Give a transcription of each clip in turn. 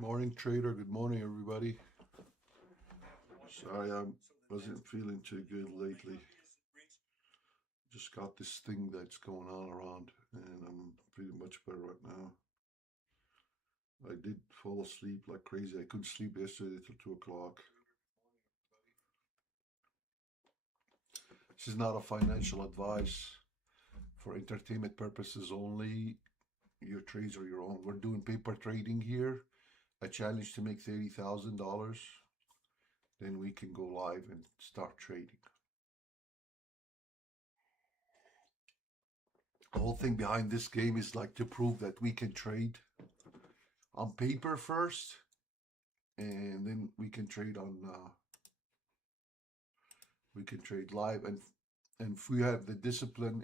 Morning, trader. Good morning, everybody. Sorry, I wasn't feeling too good lately. Just got this thing that's going on around, and I'm pretty much better right now. I did fall asleep like crazy. I couldn't sleep yesterday till 2 o'clock. This is not a financial advice for entertainment purposes only. Your trades are your own. We're doing paper trading here. A challenge to make $30,000. Then we can go live and start trading. The whole thing behind this game is like to prove that we can trade on paper first, and then we can trade live, and if we have the discipline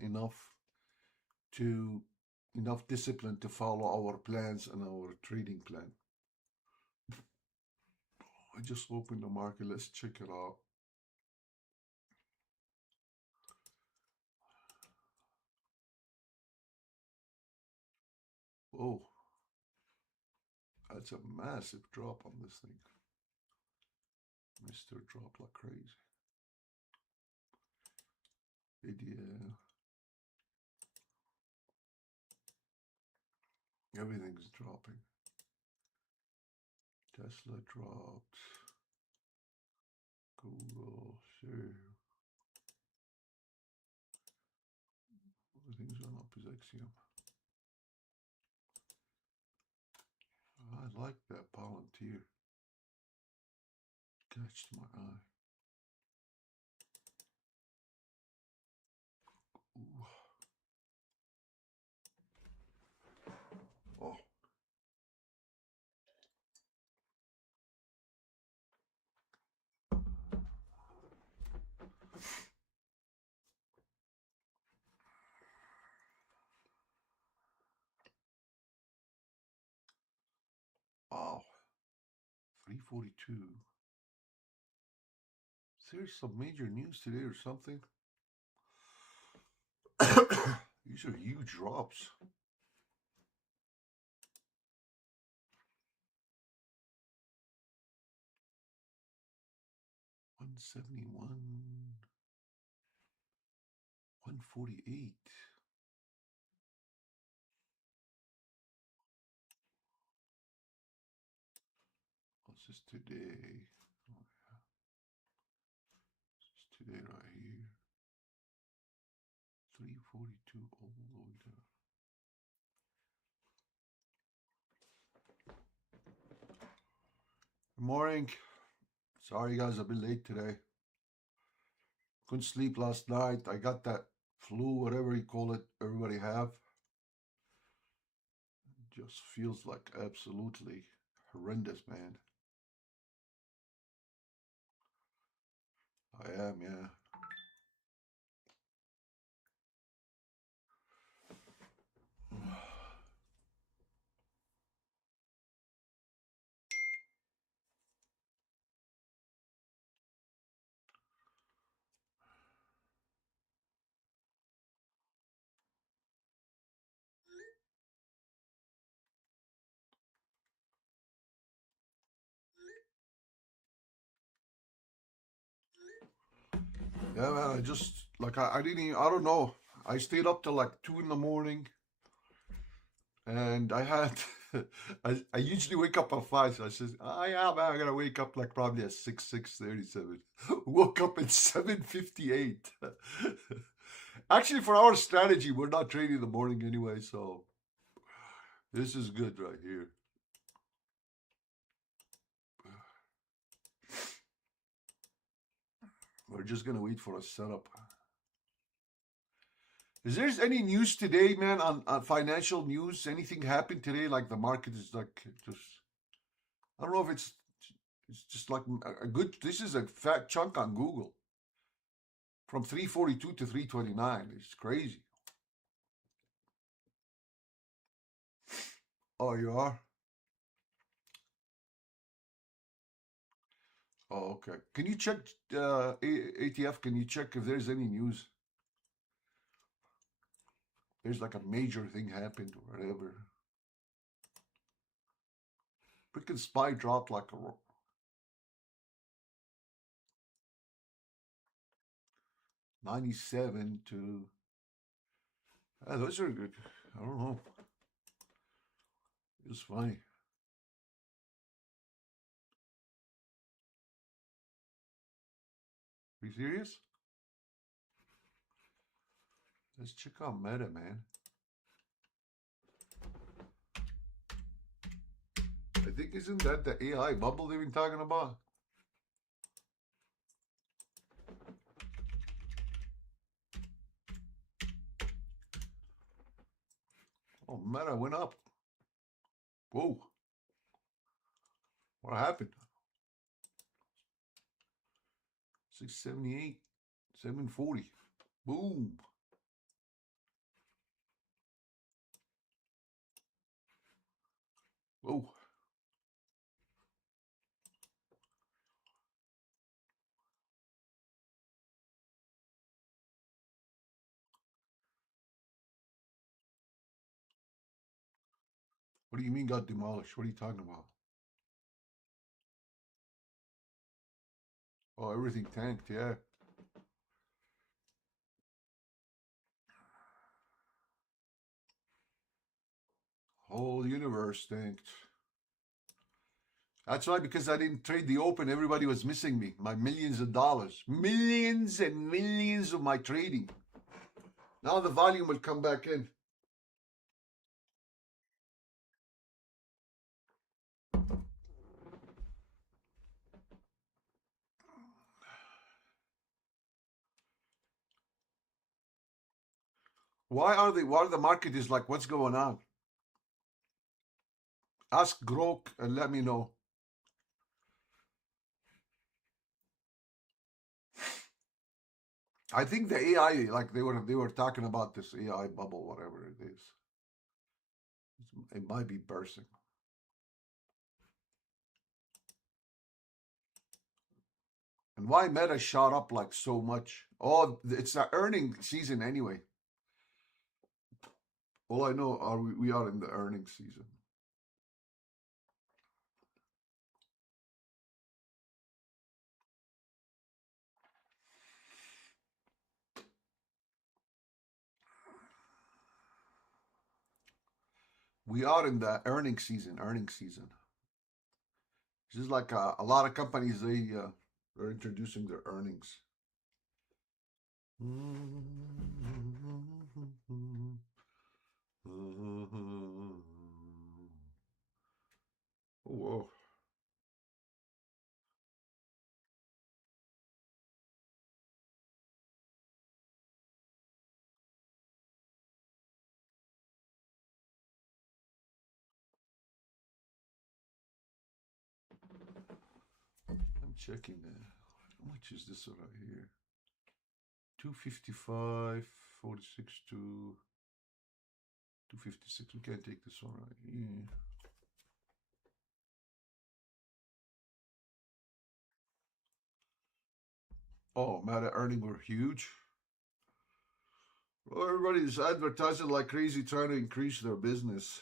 to enough discipline to follow our plans and our trading plan. I just opened the market. Let's check it out. Oh, that's a massive drop on this thing. Mr. Drop like crazy. Idea. Everything's dropping. Tesla dropped. Google, sure. Everything's gone up as Axiom. I like that Palantir. Catched my eye. Ooh. Oh. Wow. 342. Is there some major news today or something? These are huge drops. $171. $148. What's this today? Oh, yeah. This is today right here. 342 all the way down. Good morning. Sorry guys, I've been late today. Couldn't sleep last night. I got that flu, whatever you call it, everybody have. Just feels like absolutely horrendous, man. I am, yeah. Yeah, man, I just, like, I didn't even, I don't know. I stayed up till like 2 in the morning, and I had, I usually wake up at 5, so I said, oh yeah, man, I gotta wake up like probably at 6:37. Woke up at 7:58. Actually, for our strategy, we're not trading in the morning anyway, so this is good right here. We're just gonna wait for a setup. Is there any news today, man, on financial news? Anything happened today? Like the market is like just, I don't know if it's just like a good, this is a fat chunk on Google from 342 to 329. It's crazy. Oh, you are? Oh, okay. Can you check ATF? Can you check if there's any news? There's like a major thing happened or whatever. Freaking SPY dropped like a 97 to. Those are good. I don't know. It's funny. Are you serious? Let's check out Meta, man. I think isn't that the AI bubble they've been talking about? Oh, Meta went up. Whoa. What happened? 678, 740. Boom. Whoa. What do you mean got demolished? What are you talking about? Oh, everything tanked, yeah. Whole universe tanked. That's why, because I didn't trade the open, everybody was missing me. My millions of dollars. Millions and millions of my trading. Now the volume will come back in. Why the market is like, what's going on? Ask Grok and let me know. I think the AI, like they were talking about this AI bubble, whatever it is. It might be bursting. And why Meta shot up like so much? Oh, it's the earning season anyway. All I know are we are in the earning season. We are in the earning season. This is like a lot of companies, they're introducing their earnings. Oh, whoa. I'm checking that. How much is this right here? 255, 46 to 256. We can't take this one right here. Oh, Meta earning were huge. Well, everybody's advertising like crazy, trying to increase their business.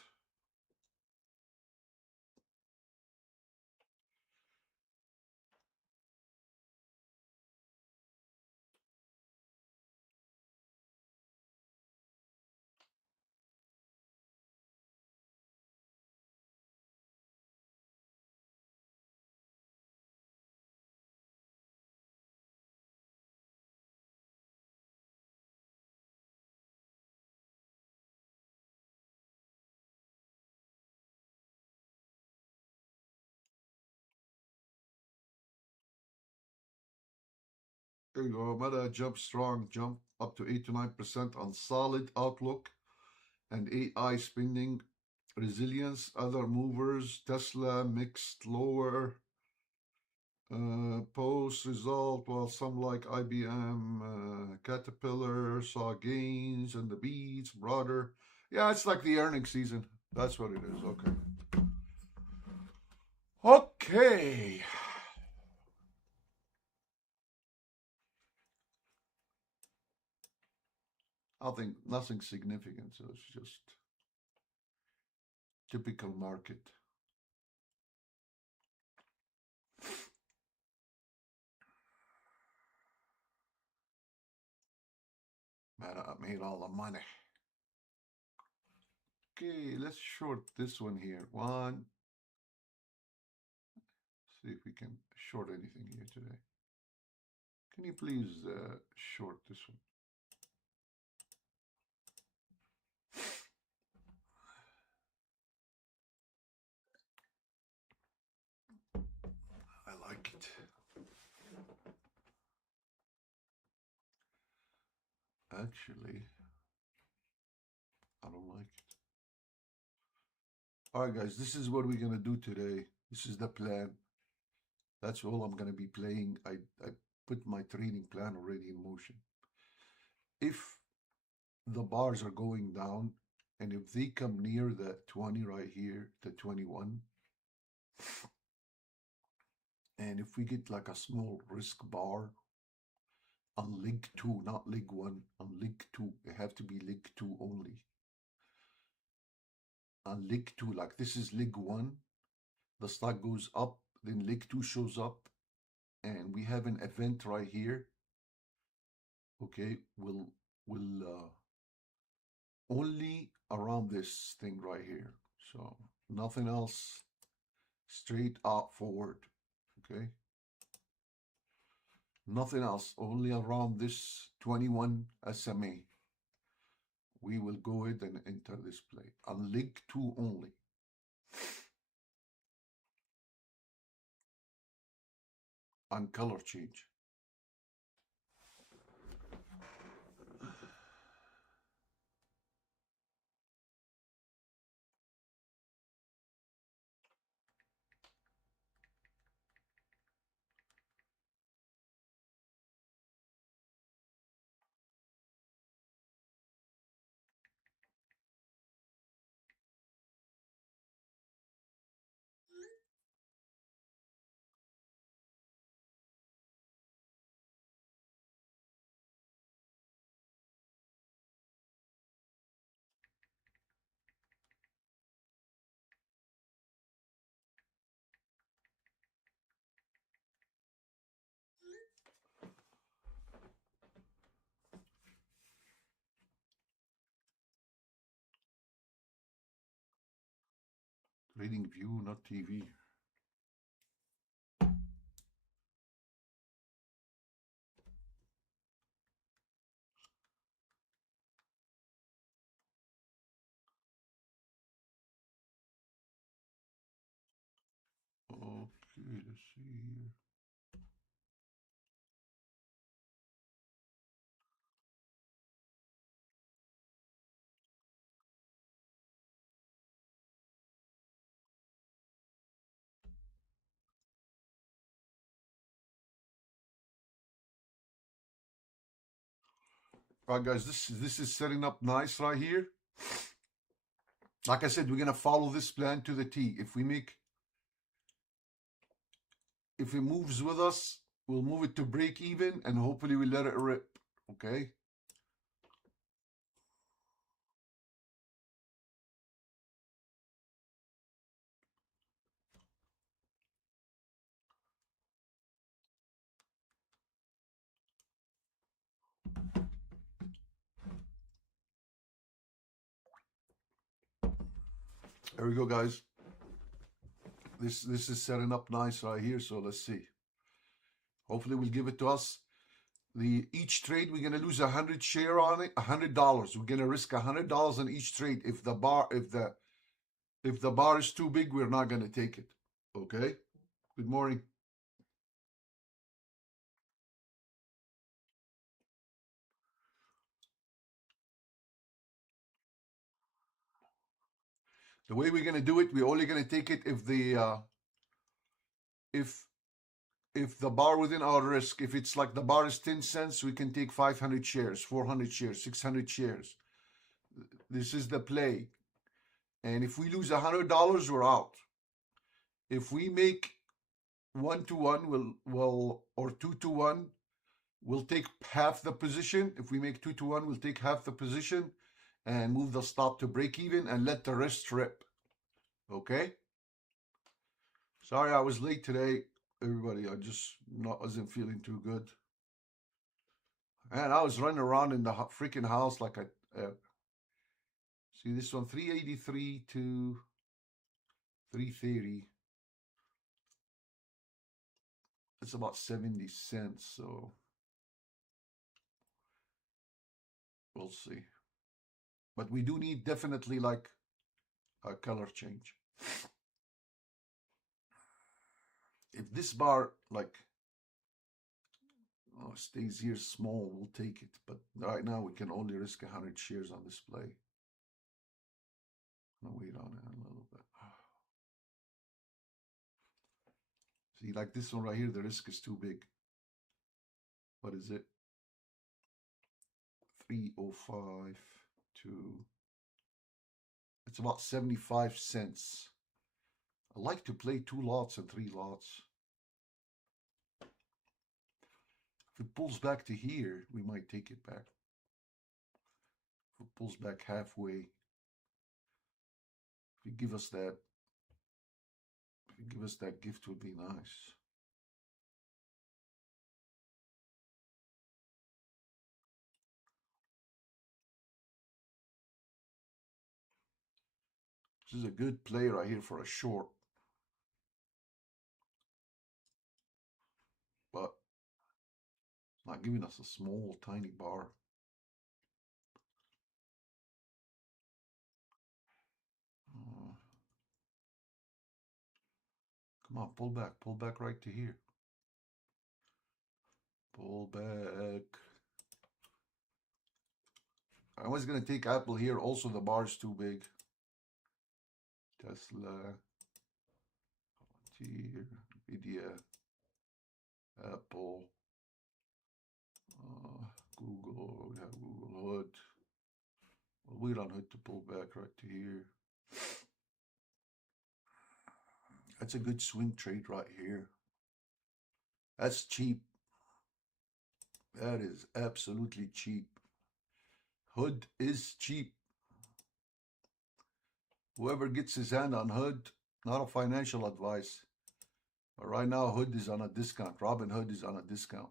There you go. Meta jump strong, jump up to 8 to 9% on solid outlook and AI spending resilience. Other movers, Tesla mixed lower. Post result, well, some like IBM, Caterpillar saw gains and the beats broader. Yeah, it's like the earnings season. That's what it is. Okay. Okay. I think nothing significant. So it's just typical market. I made all the money. Okay, let's short this one here. One. See if we can short anything here today. Can you please short this one? I like it. Actually, I don't like it. All right, guys, this is what we're gonna do today. This is the plan. That's all I'm gonna be playing. I put my training plan already in motion. If the bars are going down, and if they come near the 20 right here, the 21, and if we get like a small risk bar on leg 2, not leg 1, on leg 2, it have to be leg 2 only. On leg 2, like this is leg 1, the stock goes up, then leg 2 shows up, and we have an event right here. Okay, we'll only around this thing right here. So nothing else, straight up forward. Okay, nothing else, only around this 21 SMA. We will go ahead and enter this play on leg 2 only. On color change. Trading View, not TV. Okay, let's see here. All right, guys, this is setting up nice right here. Like I said, we're gonna follow this plan to the T. If it moves with us, we'll move it to break even, and hopefully we let it rip. Okay. There we go, guys. This is setting up nice right here. So let's see. Hopefully, we'll give it to us. Each trade we're gonna lose 100 share on it, $100. We're gonna risk $100 on each trade. If the bar is too big, we're not gonna take it. Okay. Good morning. The way we're gonna do it, we're only gonna take it if the bar within our risk, if it's like the bar is 10 cents, we can take 500 shares, 400 shares, 600 shares. This is the play. And if we lose $100, we're out. If we make 1-to-1, or 2-to-1, we'll take half the position. If we make 2-to-1, we'll take half the position and move the stop to break even and let the rest rip. Okay? Sorry I was late today, everybody. I just wasn't feeling too good. And I was running around in the freaking house like I see this one 383 to 330. It's about 70 cents, so we'll see. But we do need definitely like a color change. If this bar like stays here small, we'll take it. But right now we can only risk 100 shares on this play. I'm gonna wait on it a little bit. See, like this one right here, the risk is too big. What is it? 305 to. It's about 75 cents. I like to play 2 lots and 3 lots. If it pulls back to here, we might take it back. If it pulls back halfway, if you give us that, gift would be nice. This is a good play right here for a short. But not giving us a small, tiny bar. Come on, pull back right to here. Pull back. I was going to take Apple here. Also, the bar's too big. Tesla, Palantir, Nvidia, Apple, Google. We have Google Hood. We'll wait on Hood to pull back right to here. That's a good swing trade right here. That's cheap. That is absolutely cheap. Hood is cheap. Whoever gets his hand on Hood, not a financial advice, but right now Hood is on a discount. Robinhood is on a discount.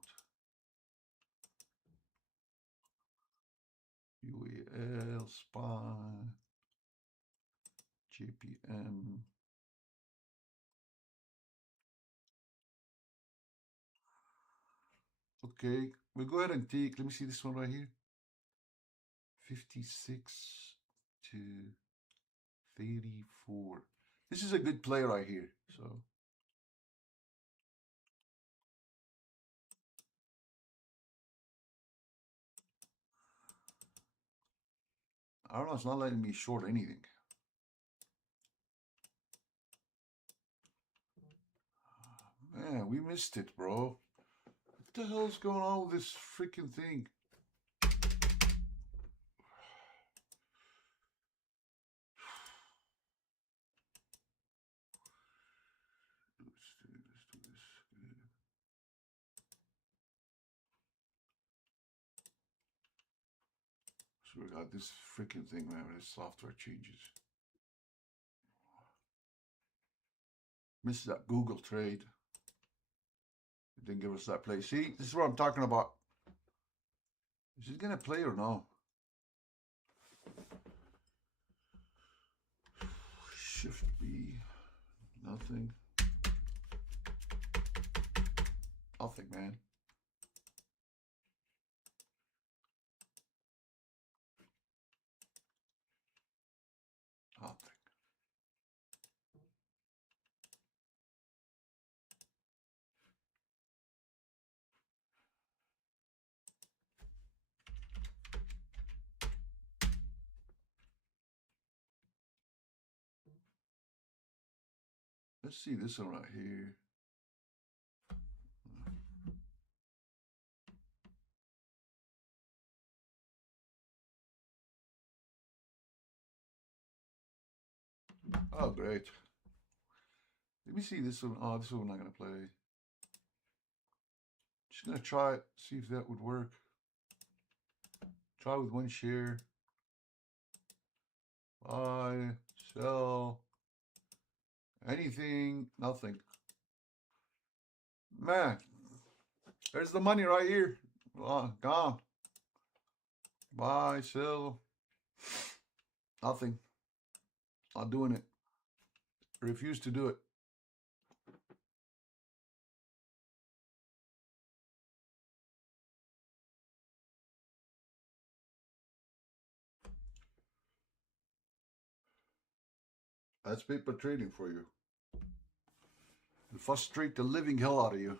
UAL, SPY, JPM. Okay, we'll go ahead and take, let me see this one right here. 56 to 34. This is a good play right here, so. I don't know, it's not letting me short anything. Man, we missed it, bro. What the hell is going on with this freaking thing? Let's do this. So we got this freaking thing, man, this software changes. Missed that Google trade. It didn't give us that play. See, this is what I'm talking about. Is he going to play or no? Shift B. Nothing. Nothing, man. Nothing. Let's see this one right here. Oh, great. Let me see this one. Oh, this one I'm not going to play. Just going to try it, see if that would work. Try with 1 share. Buy, sell, anything, nothing. Man, there's the money right here. Oh, gone. Buy, sell. Nothing. Not doing it. Refuse to do it. That's paper trading for you. It'll frustrate the living hell out of you.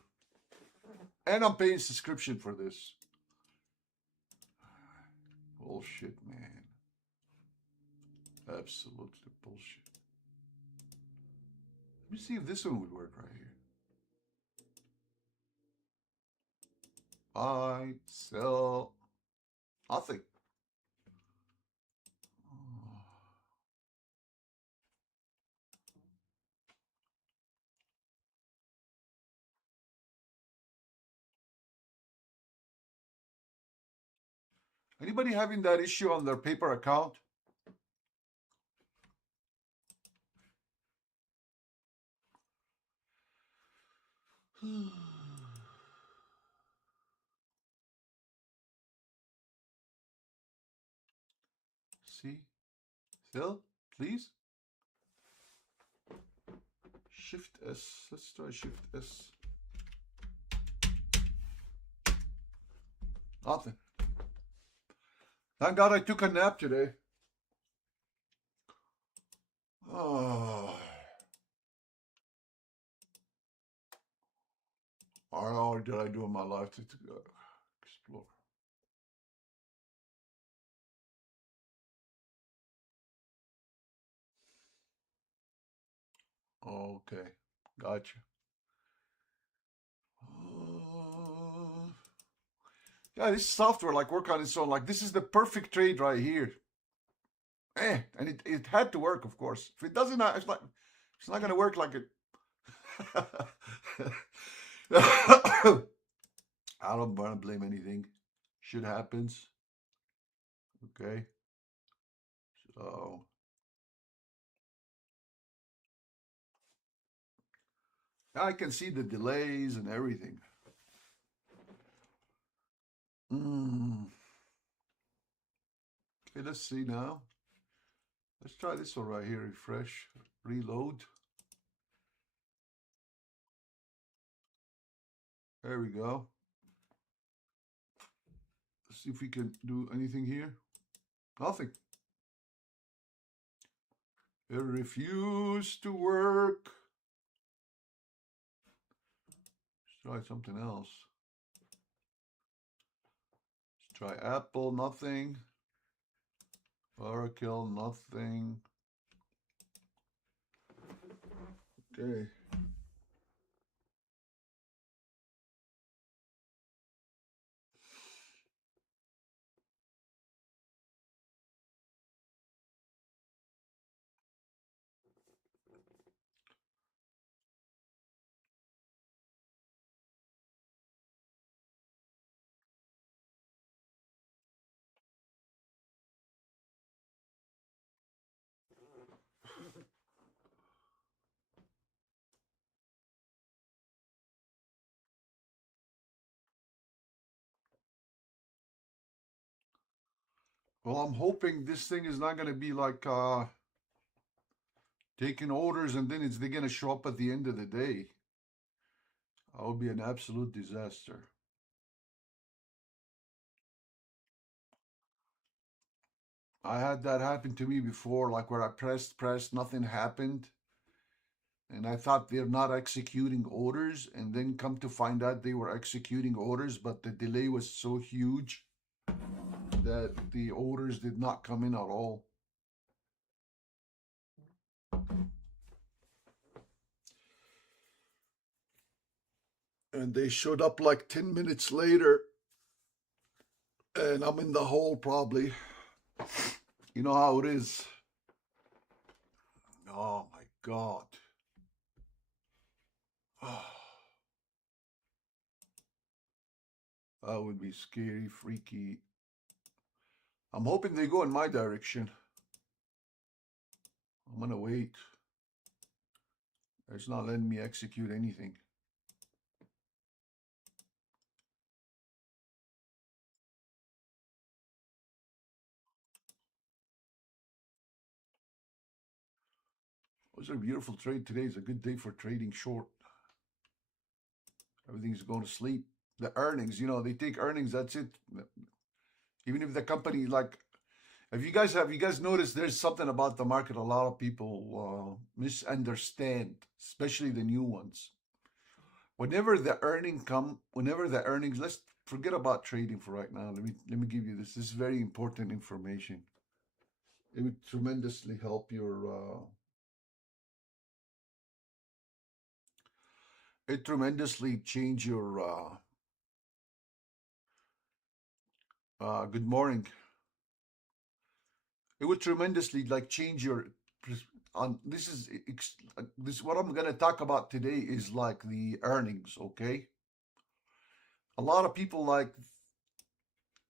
And I'm paying subscription for this. Bullshit, man. Absolutely bullshit. Let me see if this one would work right here. Buy, sell. Nothing. Anybody having that issue on their paper account? See? Sell, please. Shift S. Let's try Shift S. Nothing. Thank God I took a nap today. Oh. What all did I do in my life to explore? Okay, gotcha. Yeah, this software like work on its own. Like this is the perfect trade right here. And it had to work, of course. If it doesn't, it's not gonna work like it. I don't want to blame anything. Shit happens. Okay. So I can see the delays and everything. Okay, let's see now. Let's try this one right here. Refresh, reload. There we go. Let's see if we can do anything here. Nothing. It refused to work. Let's try something else. Let's try Apple, nothing. Oracle, nothing. Okay. Well, I'm hoping this thing is not going to be like taking orders and then they're going to show up at the end of the day. That would be an absolute disaster. I had that happen to me before, like where I pressed, nothing happened. And I thought they're not executing orders, and then come to find out they were executing orders, but the delay was so huge that the orders did not come in at all. And they showed up like 10 minutes later, and I'm in the hole probably. You know how it is. Oh my God. That would be scary, freaky. I'm hoping they go in my direction. I'm gonna wait. It's not letting me execute anything. was a beautiful trade today. Is a good day for trading short. Everything's going to sleep. The earnings, they take earnings. That's it. Even if the company, like, have you guys noticed there's something about the market a lot of people misunderstand, especially the new ones. Whenever the earnings, let's forget about trading for right now. Let me give you this. This is very important information. It would tremendously help it tremendously change your good morning. It would tremendously like change your on this is this what I'm gonna talk about today is like the earnings, okay? A lot of people like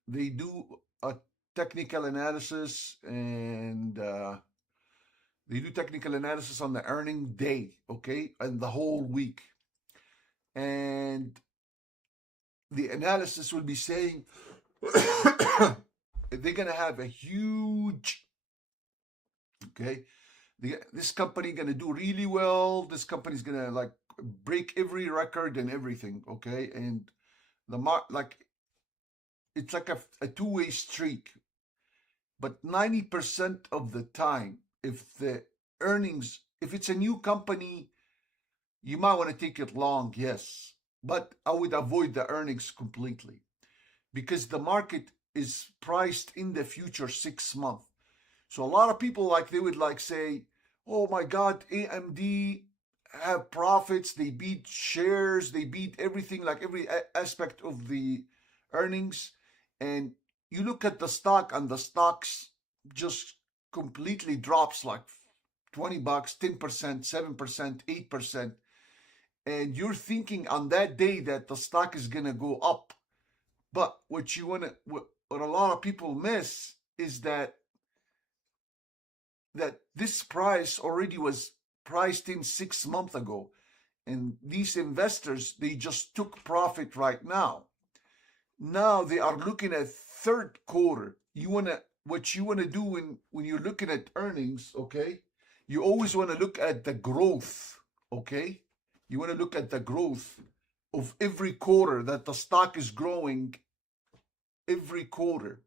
they do a technical analysis and they do technical analysis on the earning day, okay, and the whole week. And the analysis will be saying they're gonna have a huge, okay, this company gonna do really well. This company's gonna like break every record and everything, okay, and like it's like a two-way street. But 90% of the time, if the earnings, if it's a new company, you might want to take it long, yes. But I would avoid the earnings completely because the market is priced in the future 6 months. So a lot of people like they would like say, "Oh my God, AMD have profits. They beat shares. They beat everything, like every aspect of the earnings." And you look at the stock, and the stocks just completely drops like $20, 10%, 7%, 8%. And you're thinking on that day that the stock is gonna go up. But what a lot of people miss is that this price already was priced in 6 months ago, and these investors they just took profit right now. Now they are looking at third quarter. What you want to do when you're looking at earnings, okay? You always want to look at the growth, okay? You want to look at the growth of every quarter, that the stock is growing every quarter.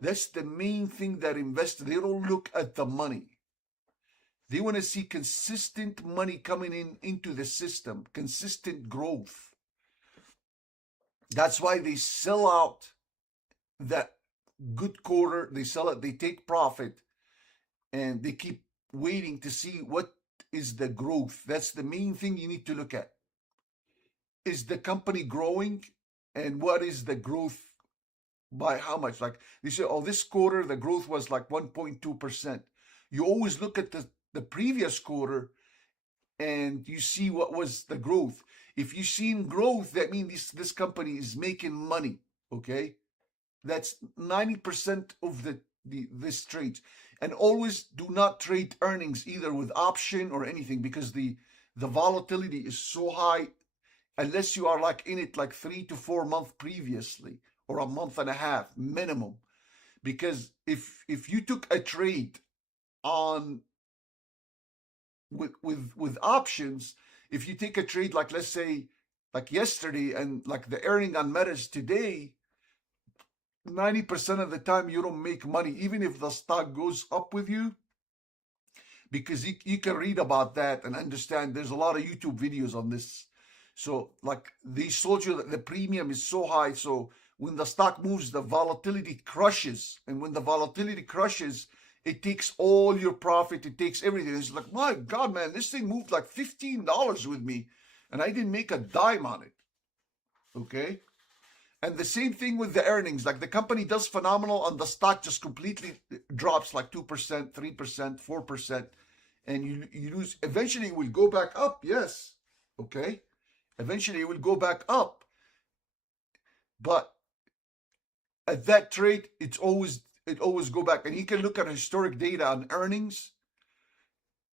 That's the main thing that investors, they don't look at the money. They want to see consistent money coming into the system, consistent growth. That's why they sell out that good quarter. They sell it, they take profit, and they keep waiting to see what is the growth. That's the main thing you need to look at. Is the company growing? And what is the growth by how much? Like they say, oh, this quarter the growth was like 1.2%. You always look at the previous quarter and you see what was the growth. If you've seen growth, that means this company is making money. Okay, that's 90% of this trade. And always do not trade earnings either with option or anything, because the volatility is so high unless you are like in it like 3 to 4 months previously or a month and a half minimum. Because if you took a trade on with options, if you take a trade like let's say like yesterday and like the earning on Meta's today, 90% of the time you don't make money even if the stock goes up with you, because you can read about that and understand. There's a lot of YouTube videos on this. So like they told you that the premium is so high, so when the stock moves the volatility crushes, and when the volatility crushes it takes all your profit, it takes everything. It's like, my God, man, this thing moved like $15 with me and I didn't make a dime on it. Okay. And the same thing with the earnings. Like the company does phenomenal and the stock just completely drops like 2%, 3%, 4%. And you lose. Eventually it will go back up. Yes. Okay. Eventually it will go back up. But at that trade, it always go back. And you can look at historic data on earnings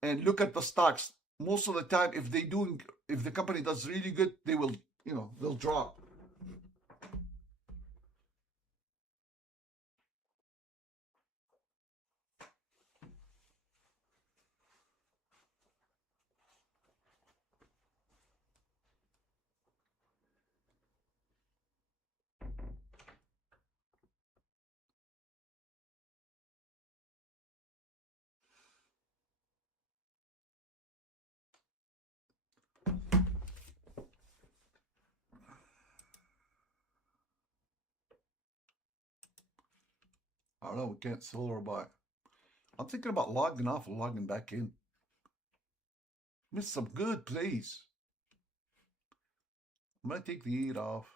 and look at the stocks. Most of the time, if the company does really good, they will, they'll drop. don't know. We can't sell or buy. I'm thinking about logging off and logging back in. Missed some good plays. I'm gonna take the 8 off.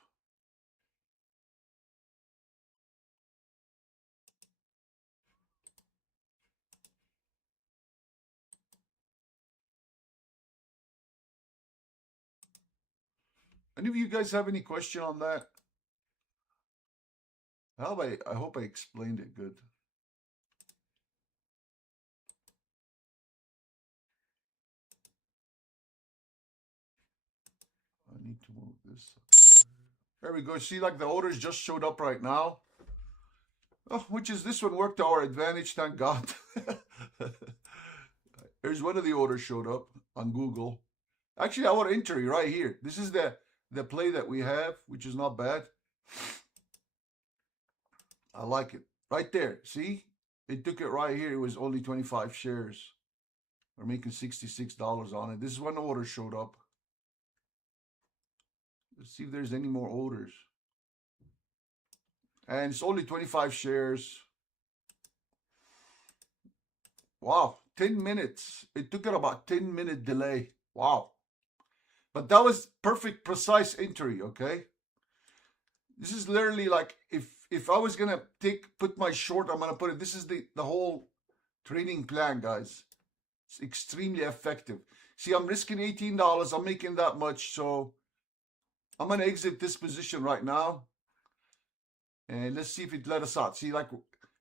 Any of you guys have any question on that? I hope I explained it good. I need to move this. There we go. See, like the orders just showed up right now. Oh, which is this one worked to our advantage, thank God. Here's one of the orders showed up on Google. Actually, I want to enter it right here. This is the play that we have, which is not bad. I like it. Right there. See? It took it right here. It was only 25 shares. We're making $66 on it. This is when the order showed up. Let's see if there's any more orders. And it's only 25 shares. Wow, 10 minutes. It took it about 10-minute delay. Wow. But that was perfect, precise entry, okay? This is literally like if I was gonna put my short, I'm gonna put it. This is the whole trading plan, guys. It's extremely effective. See, I'm risking $18. I'm making that much, so I'm gonna exit this position right now. And let's see if it let us out. See, like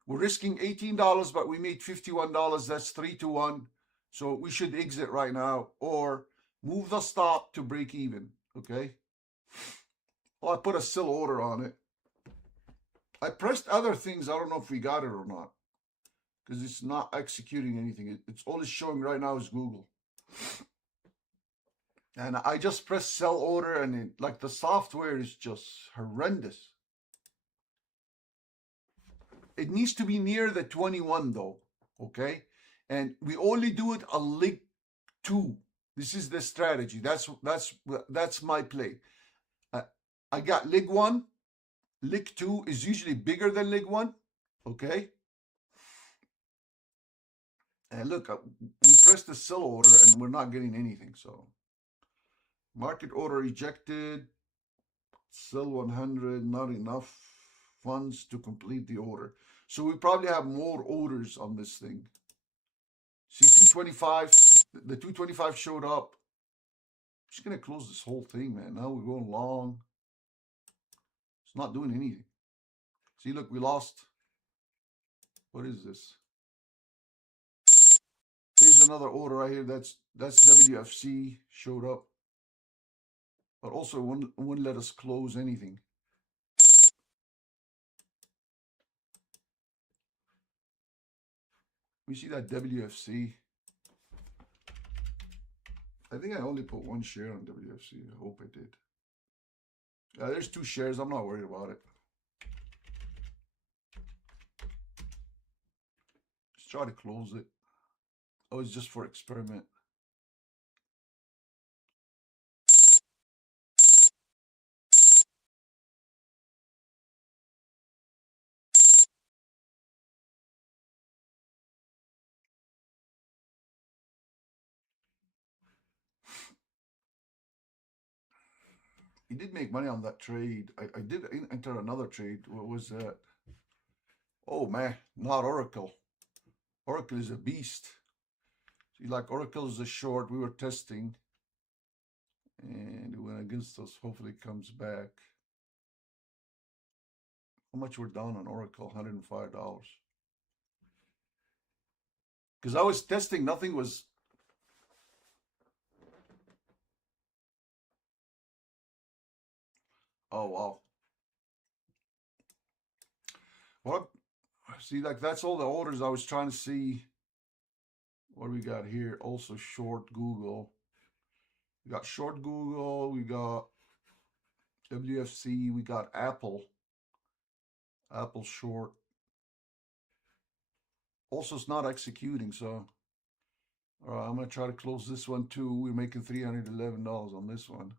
we're risking $18, but we made $51. That's 3 to 1. So we should exit right now or move the stop to break even. Okay. Well, I put a sell order on it. I pressed other things. I don't know if we got it or not because it's not executing anything. It's all it's showing right now is Google. And I just pressed sell order, and like the software is just horrendous. It needs to be near the 21 though, okay? And we only do it a leg 2. This is the strategy. That's my play. I got leg 1. Leg 2 is usually bigger than leg 1, okay? And look, we pressed the sell order and we're not getting anything. So market order rejected. Sell 100, not enough funds to complete the order. So we probably have more orders on this thing. See, 225, the 225 showed up. I'm just going to close this whole thing, man. Now we're going long. It's not doing anything. See, look, we lost. What is this? Here's another order right here. That's WFC showed up. But also wouldn't let us close anything. We see that WFC. I think I only put 1 share on WFC. I hope I did. There's 2 shares. I'm not worried about it. Let's try to close it. Oh, it's just for experiment. He did make money on that trade. I did enter another trade. What was that? Oh man, not Oracle. Oracle is a beast. See, like Oracle is a short. We were testing. And it went against us. Hopefully it comes back. How much we're down on Oracle? $105. Because I was testing, nothing was. Oh wow. Well, see, like that's all the orders I was trying to see. What do we got here? Also short Google. We got short Google. We got WFC. We got Apple. Apple short. Also, it's not executing, so I'm going to try to close this one too. We're making $311 on this one.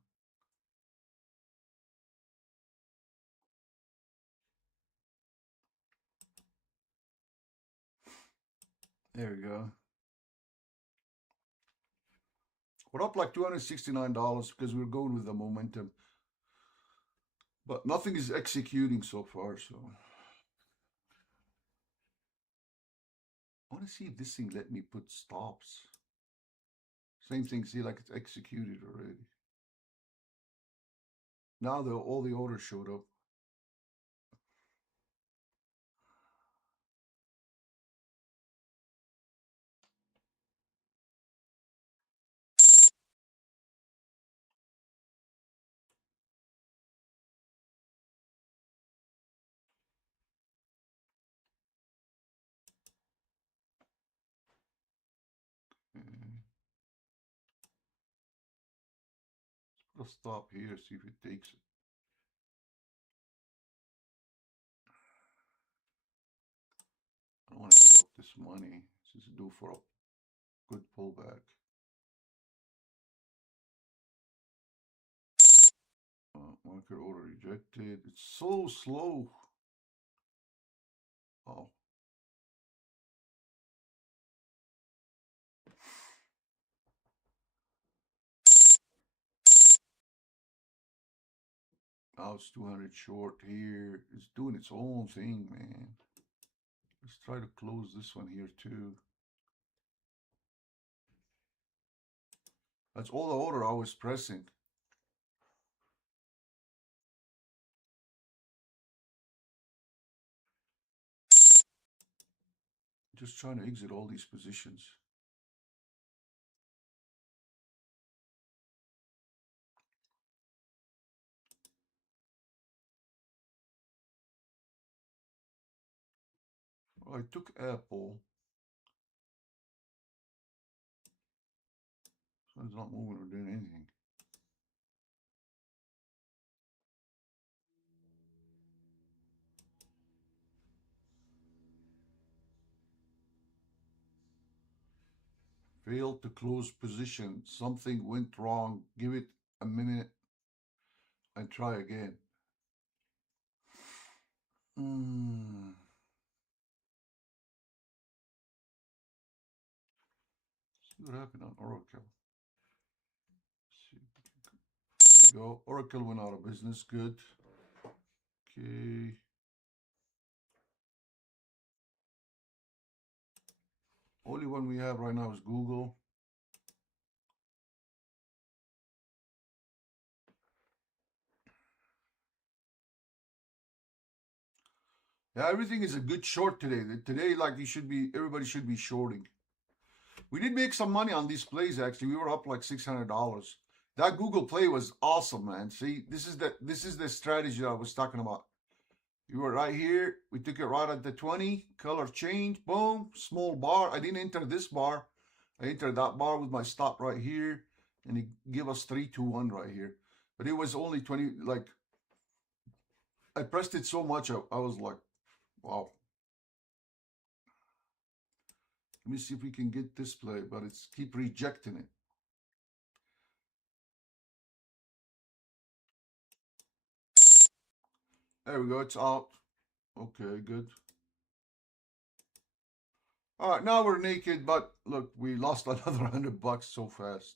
There we go. We're up like $269 because we're going with the momentum. But nothing is executing so far, so. I want to see if this thing let me put stops. Same thing, see, like it's executed already. Now all the orders showed up. Let's put a stop here, see if it takes it. I don't want to give up this money. This is due for a good pullback. Market order rejected. It's so slow. Oh. Now it's 200 short here. It's doing its own thing, man. Let's try to close this one here too. That's all the order I was pressing. Just trying to exit all these positions. I took Apple. So it's not moving or doing anything. Failed to close position. Something went wrong. Give it a minute and try again. See what happened on Oracle. See. There we go. Oracle went out of business. Good. Okay. Only one we have right now is Google. Yeah, everything is a good short today. Today, like everybody should be shorting. We did make some money on these plays. Actually, we were up like $600. That Google play was awesome, man. See, this is the strategy I was talking about. You were right here. We took it right at the 20. Color change. Boom. Small bar. I didn't enter this bar. I entered that bar with my stop right here, and it gave us 3-2-1 right here. But it was only 20. Like I pressed it so much, I was like, wow. Let me see if we can get this play, but it's keep rejecting it. There we go. It's out. Okay, good. All right, now we're naked, but look, we lost another $100 so fast.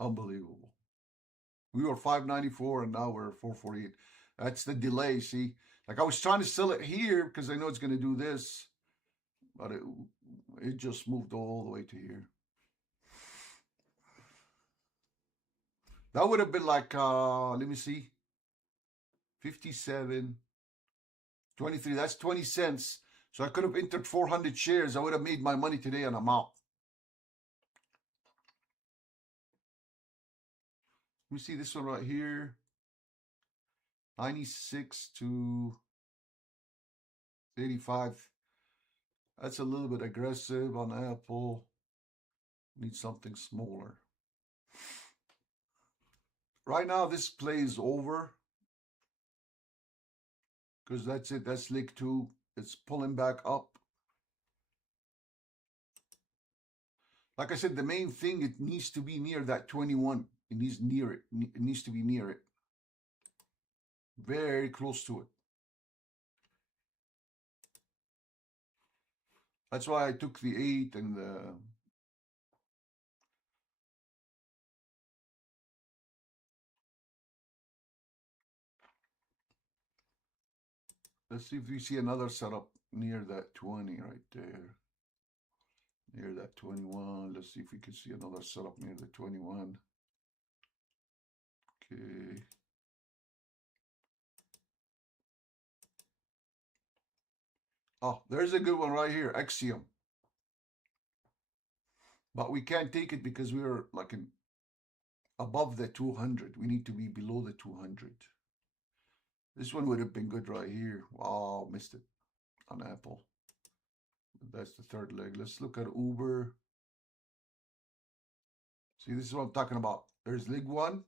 Unbelievable. We were 594 and now we're 448. That's the delay. See, like I was trying to sell it here because I know it's going to do this, but it just moved all the way to here. That would have been like, let me see, 57, 23. That's 20 cents. So I could have entered 400 shares. I would have made my money today and I'm out. Let me see this one right here. 96 to 85. That's a little bit aggressive on Apple. Need something smaller. Right now, this play is over. Because that's it. That's leg 2. It's pulling back up. Like I said, the main thing, it needs to be near that 21. It needs near it. It needs to be near it. Very close to it. That's why I took the 8 and the... Let's see if we see another setup near that 20 right there. Near that 21. Let's see if we can see another setup near the 21. Okay. Oh, there's a good one right here, Axiom. But we can't take it because we are like above the 200. We need to be below the 200. This one would have been good right here. Wow, missed it on Apple. That's the third leg. Let's look at Uber. See, this is what I'm talking about. There's leg one.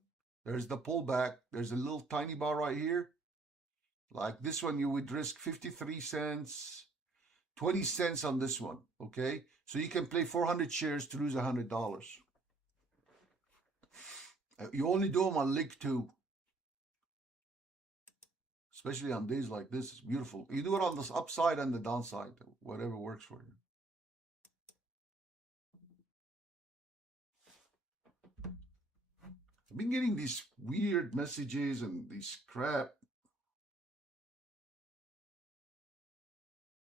There's the pullback. There's a little tiny bar right here. Like this one, you would risk 53 cents, 20 cents on this one, okay? So you can play 400 shares to lose $100. You only do them on leg two. Especially on days like this, it's beautiful. You do it on the upside and the downside, whatever works for you. I've been getting these weird messages and these crap.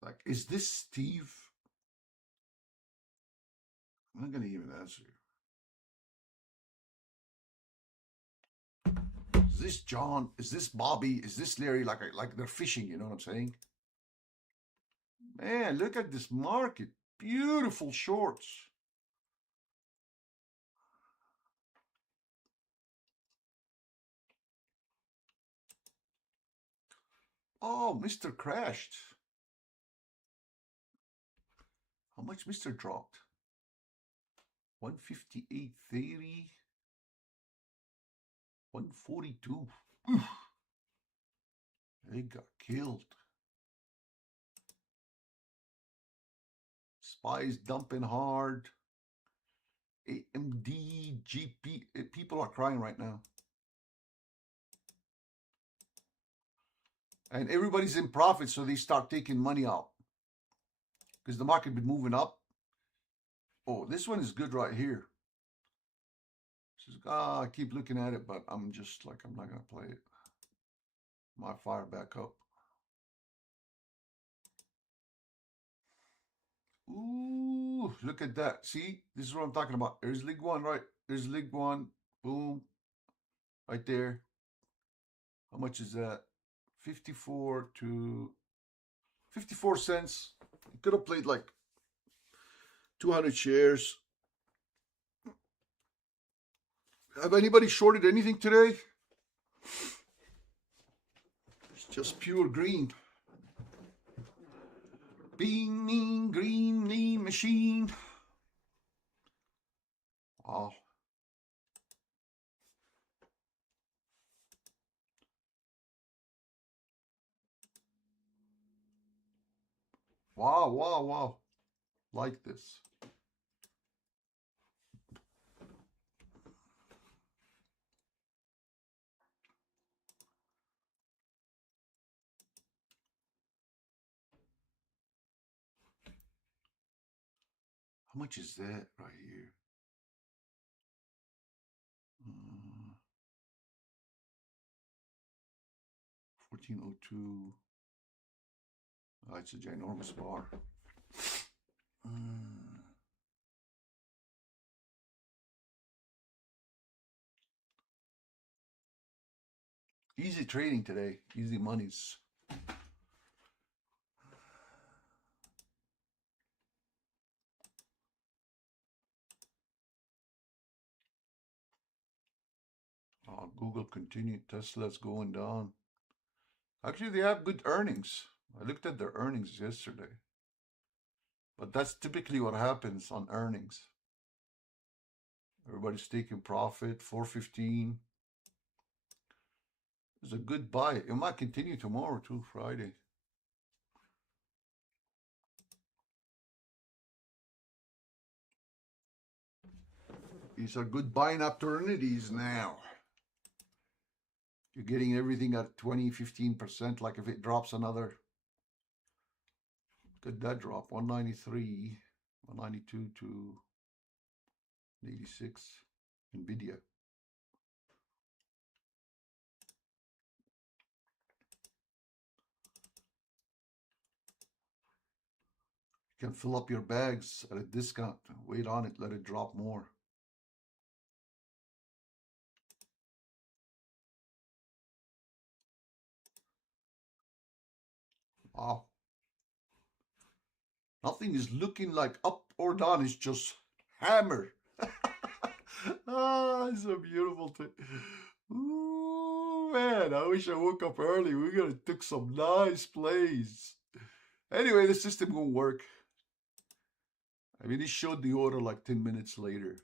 Like, is this Steve? I'm not going to even answer you. Is this John? Is this Bobby? Is this Larry? Like they're fishing, you know what I'm saying? Man, look at this market. Beautiful shorts. Oh, Mr. crashed. How much Mr. dropped? 158.30. 142. Oof. They got killed. Spies dumping hard. AMD, GP. People are crying right now. And everybody's in profit, so they start taking money out. Because the market been moving up. Oh, this one is good right here. I keep looking at it, but I'm just like, I'm not going to play it. Might fire back up. Ooh, look at that. See, this is what I'm talking about. There's leg one, right? There's leg one. Boom. Right there. How much is that? 54 to 54 cents. You could have played like 200 shares. Have anybody shorted anything today? It's just pure green. Bean, mean, green, lean machine. Wow. Wow, wow, wow. Like this. How much is that right here? 1402. Oh, it's a ginormous bar. Easy trading today. Easy monies. Google continued. Tesla's going down. Actually, they have good earnings. I looked at their earnings yesterday. But that's typically what happens on earnings. Everybody's taking profit. 415. It's a good buy. It might continue tomorrow too, Friday. These are good buying opportunities now. You're getting everything at 20, 15%. Like if it drops another Look at that drop, 193, 192 to 86. NVIDIA. You can fill up your bags at a discount. Wait on it, let it drop more. Wow. Nothing is looking like up or down. It's just hammer. Ah, it's a beautiful thing. Ooh, man, I wish I woke up early. We're gonna took some nice plays. Anyway, the system won't work. I mean, it showed the order like 10 minutes later.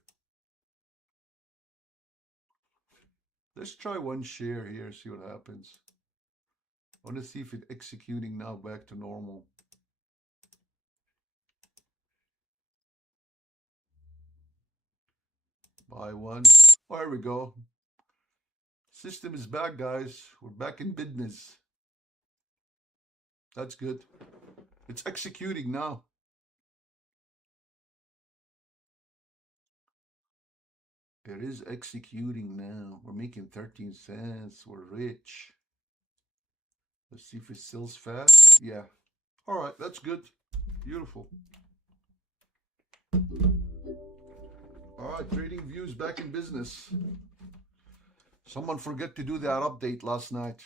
Let's try one share here, see what happens. I want to see if it's executing now back to normal. Buy one. Oh, there we go. System is back, guys. We're back in business. That's good. It's executing now. It is executing now. We're making 13 cents. We're rich. Let's see if it sells fast. Yeah. All right, that's good. Beautiful. All right, Trading Views back in business. Someone forgot to do that update last night.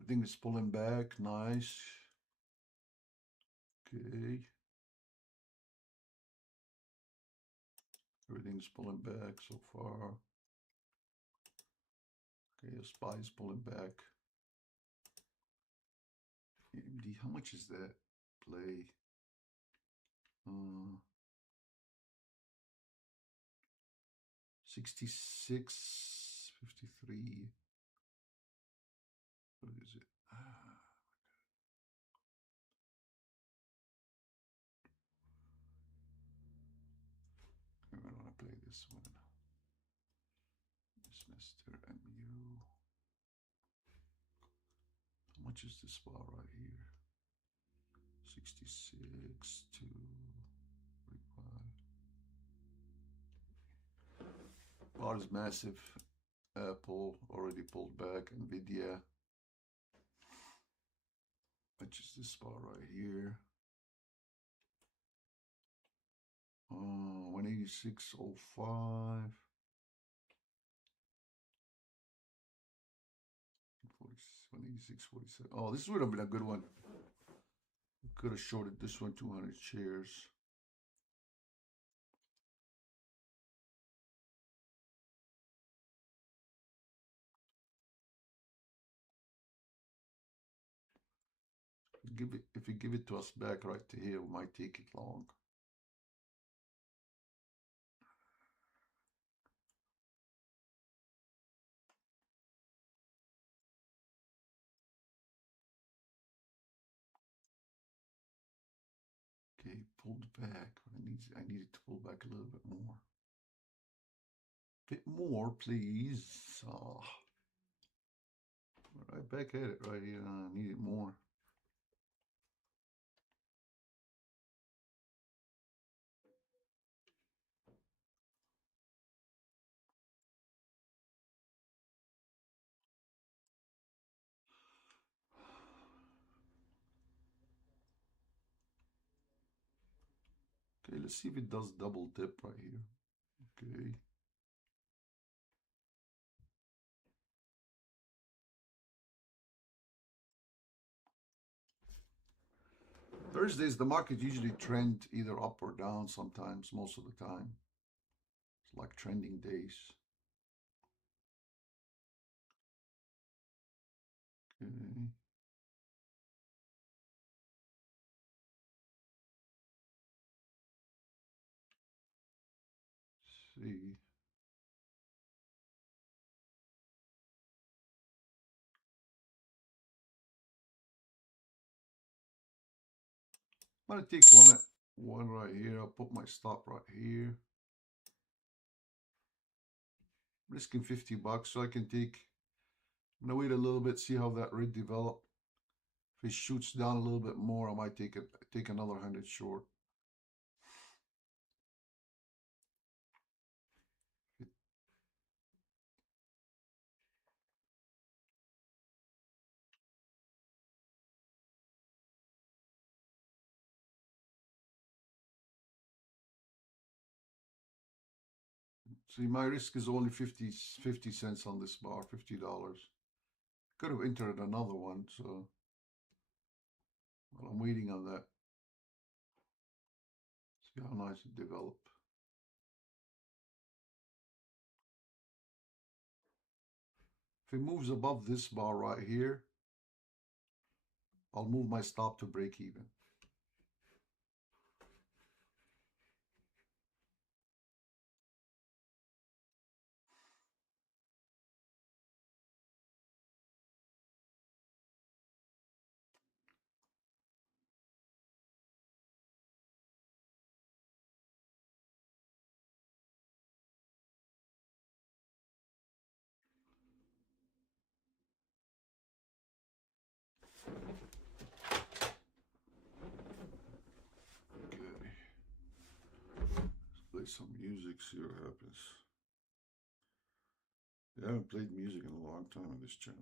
Everything is pulling back. Nice. Okay. Everything's pulling back so far. Okay, the SPY's pulling back. AMD, how much is that play? 66, 53. What is it? I don't want to play this one. It's Mr. MU. How much is this bar right here? 66 to 45. Bar is massive. Apple already pulled back. NVIDIA. Which is this bar right here? 186.05. 186.47. Oh, this would have been a good one. We could have shorted this one 200 shares. If you give it to us back right to here, we might take it long. Okay, pulled back. I need it to pull back a little bit more. Bit more, please. Oh. Right back at it right here. I need it more. Okay, let's see if it does double dip right here. Okay. Thursdays, the market usually trend either up or down sometimes, most of the time. It's like trending days. Okay. See. I'm gonna take one right here. I'll put my stop right here. Risking $50 so I can take. I'm gonna wait a little bit, see how that red develop. If it shoots down a little bit more, I might take another 100 short. See, my risk is only 50 cents on this bar, $50. Could have entered another one, so well, I'm waiting on that. See how nice it develop. If it moves above this bar right here, I'll move my stop to break even. Okay. Let's play some music, see what happens. I haven't played music in a long time on this channel.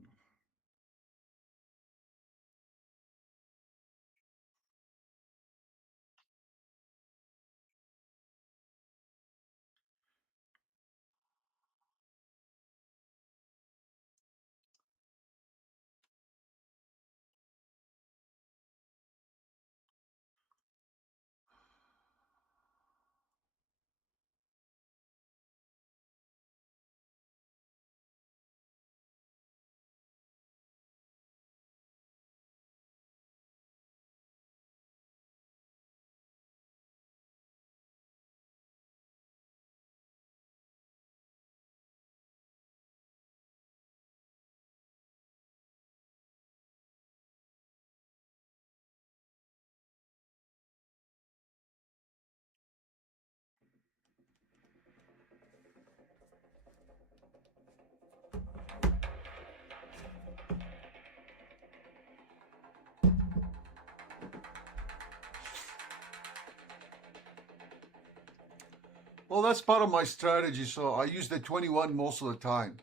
Well, that's part of my strategy. So I use the 21 most of the time.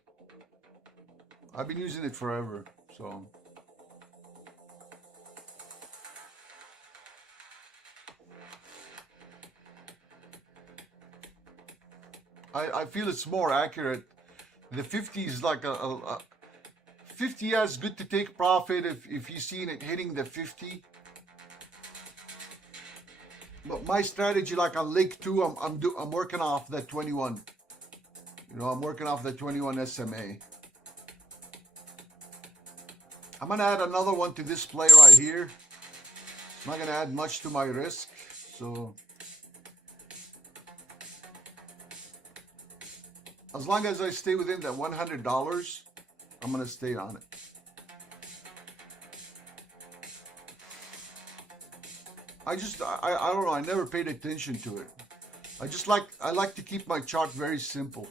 I've been using it forever. So I feel it's more accurate. The 50 is like a 50. Yeah, it's good to take profit if you seen it hitting the 50. But my strategy, like on leg 2, I'm working off that 21. You know, I'm working off the 21 SMA. I'm gonna add another one to this play right here. I'm not gonna add much to my risk, so as long as I stay within that $100, I'm gonna stay on it. I don't know. I never paid attention to it. I like to keep my chart very simple.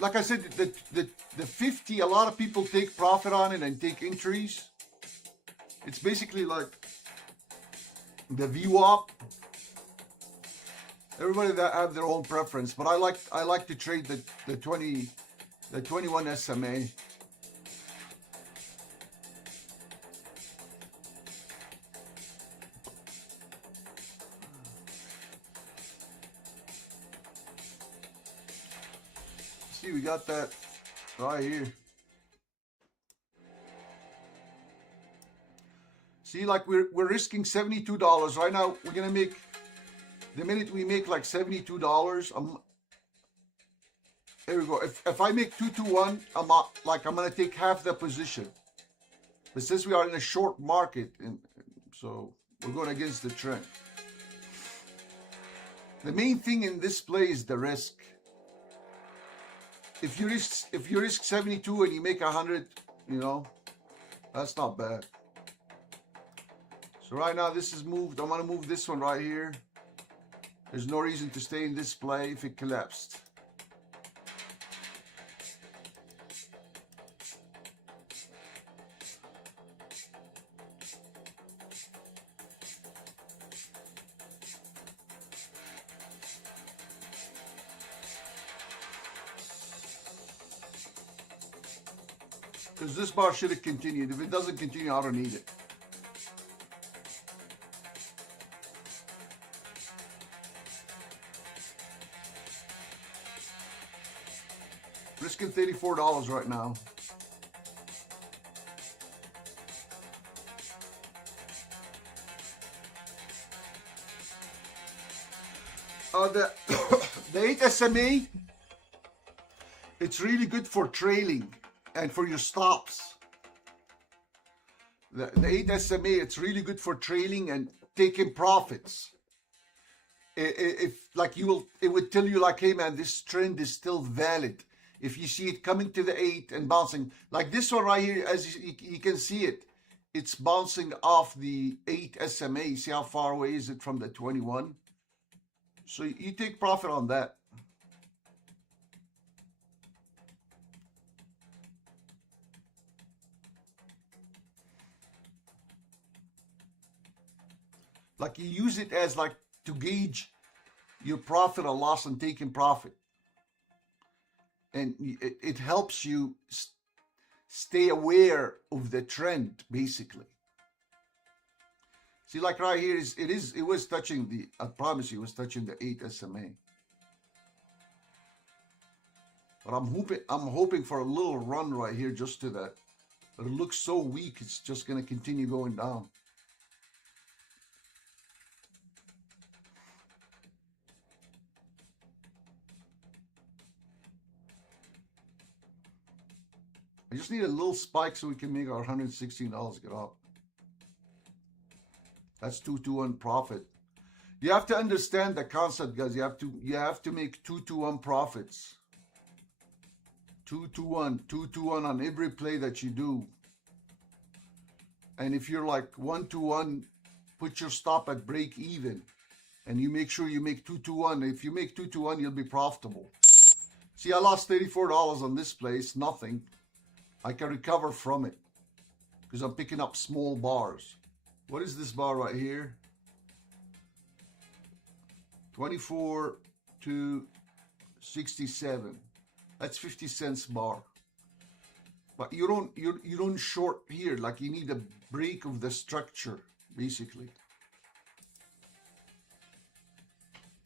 Like I said, the 50, a lot of people take profit on it and take entries. It's basically like the VWAP. Everybody that have their own preference, but I like to trade the 21 SMA. See, we got that right here. See, like we're risking $72 right now. We're gonna make, the minute we make like $72, there we go. If I make 221, I'm gonna take half the position. But since we are in a short market, and so we're going against the trend. The main thing in this play is the risk. If you risk 72 and you make 100, you know, that's not bad. So right now this is moved. I'm gonna move this one right here. There's no reason to stay in this play if it collapsed. Because this bar should have continued. If it doesn't continue, I don't need it. Risking $34 right now. The the 8 SMA, it's really good for trailing and for your stops. The 8 SMA, it's really good for trailing and taking profits. If like it would tell you like, hey man, this trend is still valid. If you see it coming to the 8 and bouncing, like this one right here, as you can see it, it's bouncing off the 8 SMA. See how far away is it from the 21? So you take profit on that. Like you use it as like to gauge your profit or loss and taking profit. And it helps you stay aware of the trend, basically. See, like right here, it was touching the, I promise you, it was touching the 8 SMA. But I'm hoping for a little run right here just to that. But it looks so weak, it's just going to continue going down. I just need a little spike so we can make our $116 get up. That's 2-1 profit. You have to understand the concept, guys. You have to make 2-1 profits. 2-1, 2-1 on every play that you do. And if you're like 1-1, put your stop at break even. And you make sure you make 2-1. If you make 2-1, you'll be profitable. See, I lost $34 on this place, nothing. I can recover from it because I'm picking up small bars. What is this bar right here? 24 to 67. That's 50 cents bar. But you don't short here. Like you need a break of the structure, basically.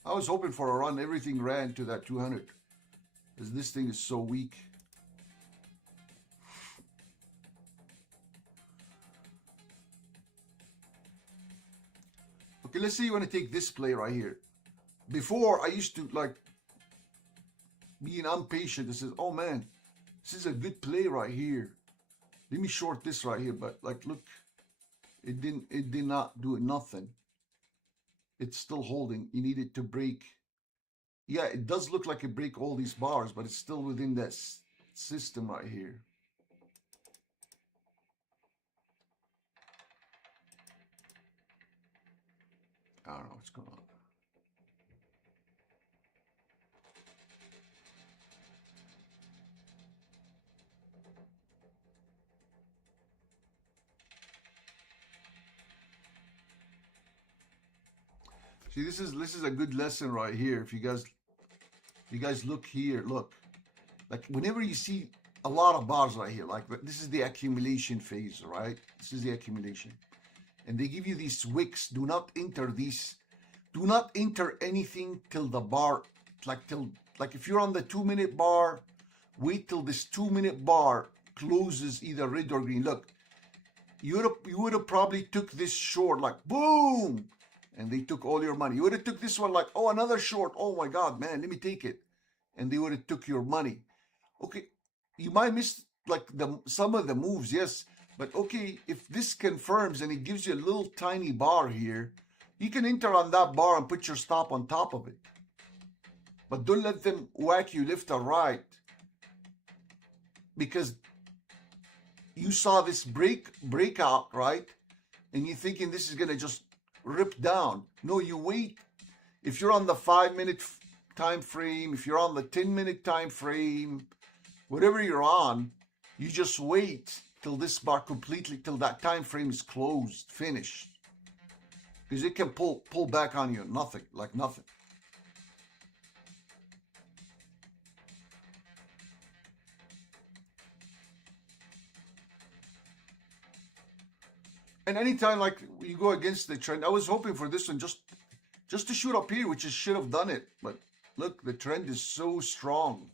I was hoping for a run. Everything ran to that 200 because this thing is so weak. Okay, let's say you want to take this play right here. Before, I used to like being impatient. I says, oh man, this is a good play right here. Let me short this right here. But like, look, it did not do nothing. It's still holding. You need it to break. Yeah, it does look like it break all these bars, but it's still within that system right here. I don't know what's going on. See, this is a good lesson right here. If you guys look here, look. Like whenever you see a lot of bars right here, like this is the accumulation phase, right? This is the accumulation. And they give you these wicks. Do not enter these. Do not enter anything till the bar, like if you're on the 2-minute bar, wait till this 2-minute bar closes either red or green. Look, you would have probably took this short, like boom, and they took all your money. You would have took this one like, oh, another short. Oh my God, man, let me take it. And they would have took your money. Okay, you might miss like some of the moves, yes. But okay, if this confirms and it gives you a little tiny bar here, You can enter on that bar and put your stop on top of it. But don't let them whack you left or right, because you saw this breakout, right? And you're thinking this is gonna just rip down. No, you wait. If you're on the 5-minute time frame, if you're on the 10-minute time frame, whatever you're on, you just wait till this bar completely, till that time frame is closed, finished. Because it can pull back on you, nothing, like nothing. And anytime like you go against the trend, I was hoping for this one just to shoot up here, which is should have done it. But look, the trend is so strong.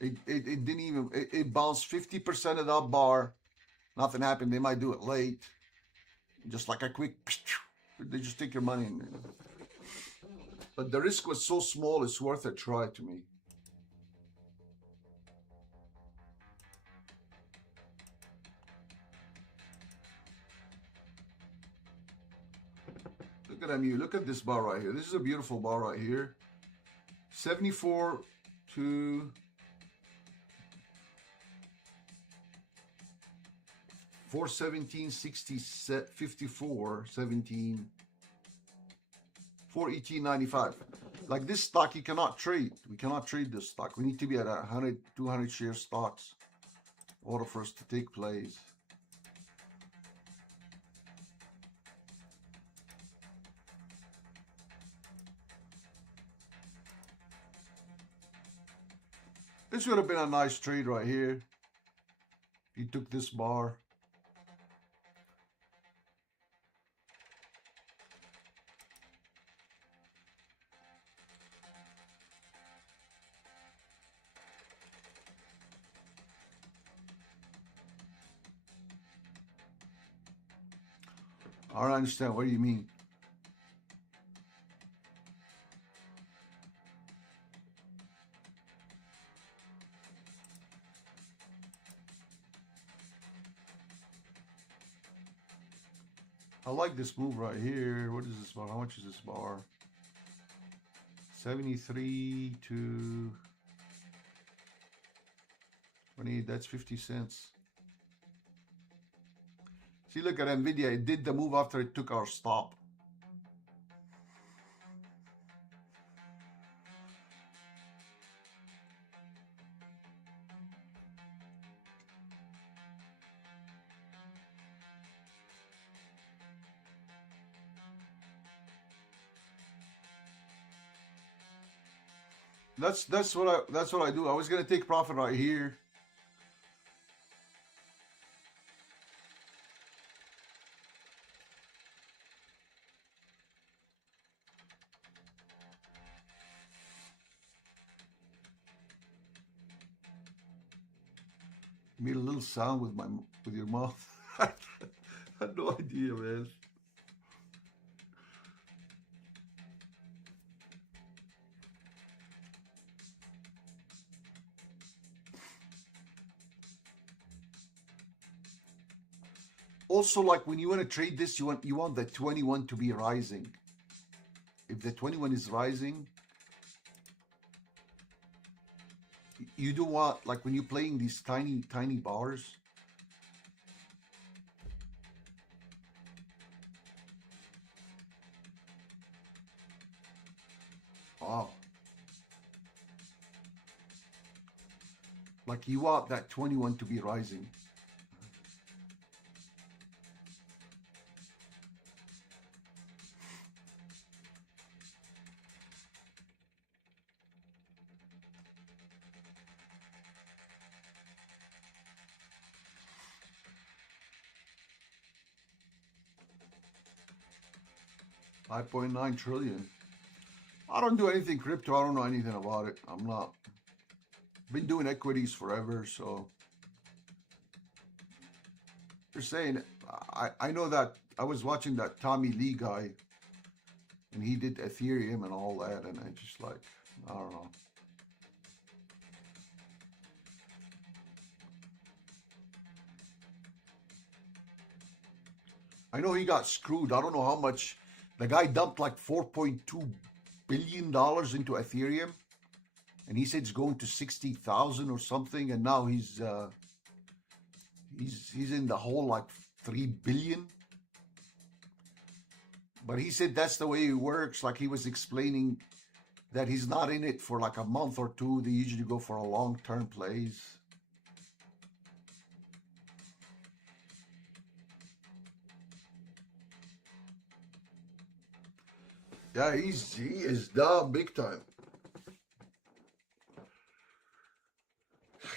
It didn't even, it bounced 50% of that bar. Nothing happened. They might do it late. Just like a quick, they just take your money. But the risk was so small, it's worth a try to me. Look at MU. Look at this bar right here. This is a beautiful bar right here. 74 to 417, 60, 54, 17, 418.95. Like this stock, you cannot trade. We cannot trade this stock. We need to be at 100, 200 share stocks in order for us to take plays. This would have been a nice trade right here. He took this bar. I don't understand. What do you mean? I like this move right here. What is this bar? How much is this bar? 73 to 28. That's 50 cents. See, look at NVIDIA. It did the move after it took our stop. That's what I do. I was gonna take profit right here. You made a little sound with your mouth. I had no idea, man. Also, like when you want to trade this, you want the 21 to be rising. If the 21 is rising, you do want, like when you're playing these tiny bars. Wow. Like you want that 21 to be rising. $5.9 trillion. I don't do anything crypto. I don't know anything about it. I'm not. Been doing equities forever, so they're saying. I know that I was watching that Tommy Lee guy, and he did Ethereum and all that, and I just like, I don't know. I know he got screwed. I don't know how much The guy dumped like $4.2 billion into Ethereum, and he said it's going to 60,000 or something, and now he's in the hole like 3 billion. But he said that's the way it works. Like he was explaining that he's not in it for like a month or two. They usually go for a long-term plays. Yeah, he is down big time.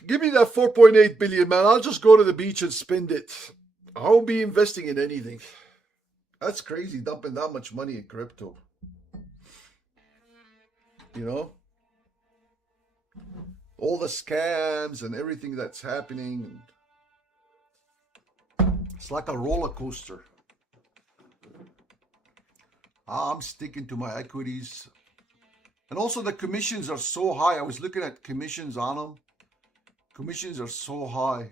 Give me that 4.8 billion, man. I'll just go to the beach and spend it. I won't be investing in anything. That's crazy, dumping that much money in crypto. You know? All the scams and everything that's happening. It's like a roller coaster. I'm sticking to my equities. And also the commissions are so high. I was looking at commissions on them. Commissions are so high.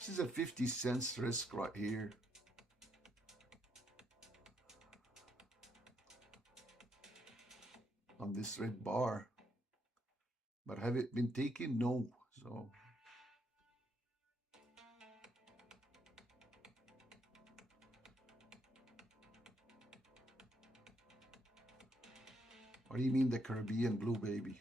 This is a 50 cents risk right here. On this red bar. But have it been taken? No. So what do you mean the Caribbean blue baby?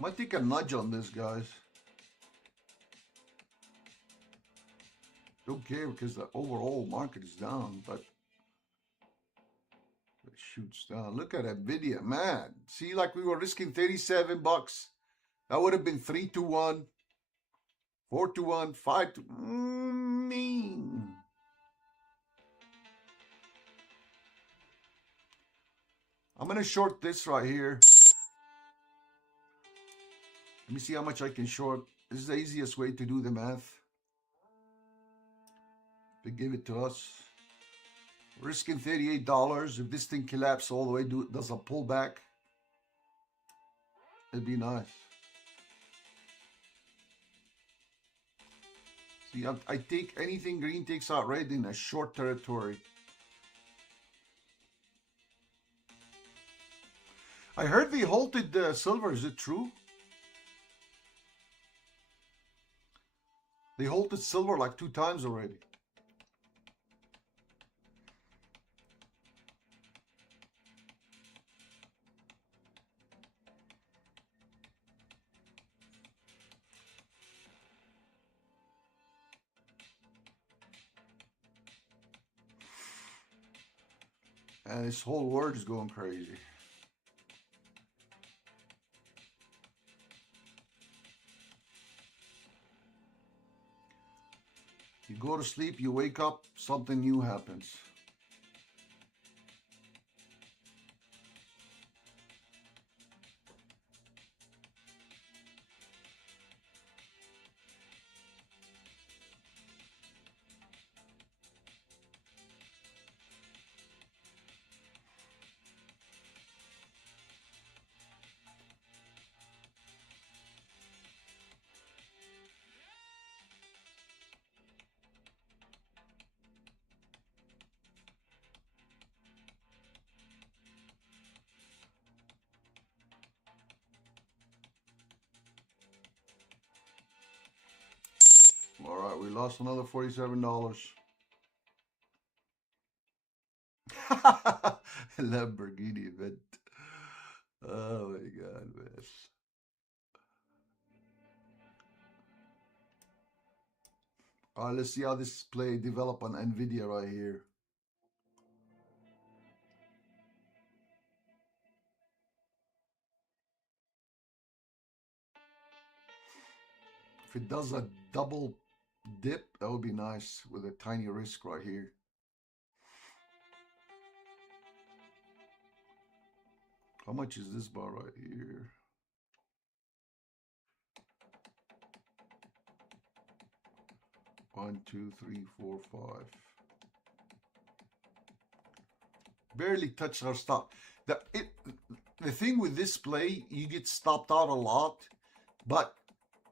Might take a nudge on this, guys. Don't care because the overall market is down, but it shoots down. Look at Nvidia, man. See, like we were risking 37 bucks. That would have been 3 to 1, 4 to 1, 5 to mean. I'm gonna short this right here. Let me see how much I can short. This is the easiest way to do the math. They give it to us. Risking $38. If this thing collapses all the way, does a pullback, it'd be nice. See, I take anything green takes out red in a short territory. I heard they halted the silver. Is it true? They halted silver like 2 times already. And this whole world is going crazy. You go to sleep, you wake up, something new happens. All right, we lost another $47. Lamborghini event. Oh my God, man. All right, let's see how this play develop on Nvidia right here. If it does a double dip, that would be nice with a tiny risk right here. How much is this bar right here? 1, 2, 3, 4, 5. Barely touched our stop. The thing with this play, you get stopped out a lot, but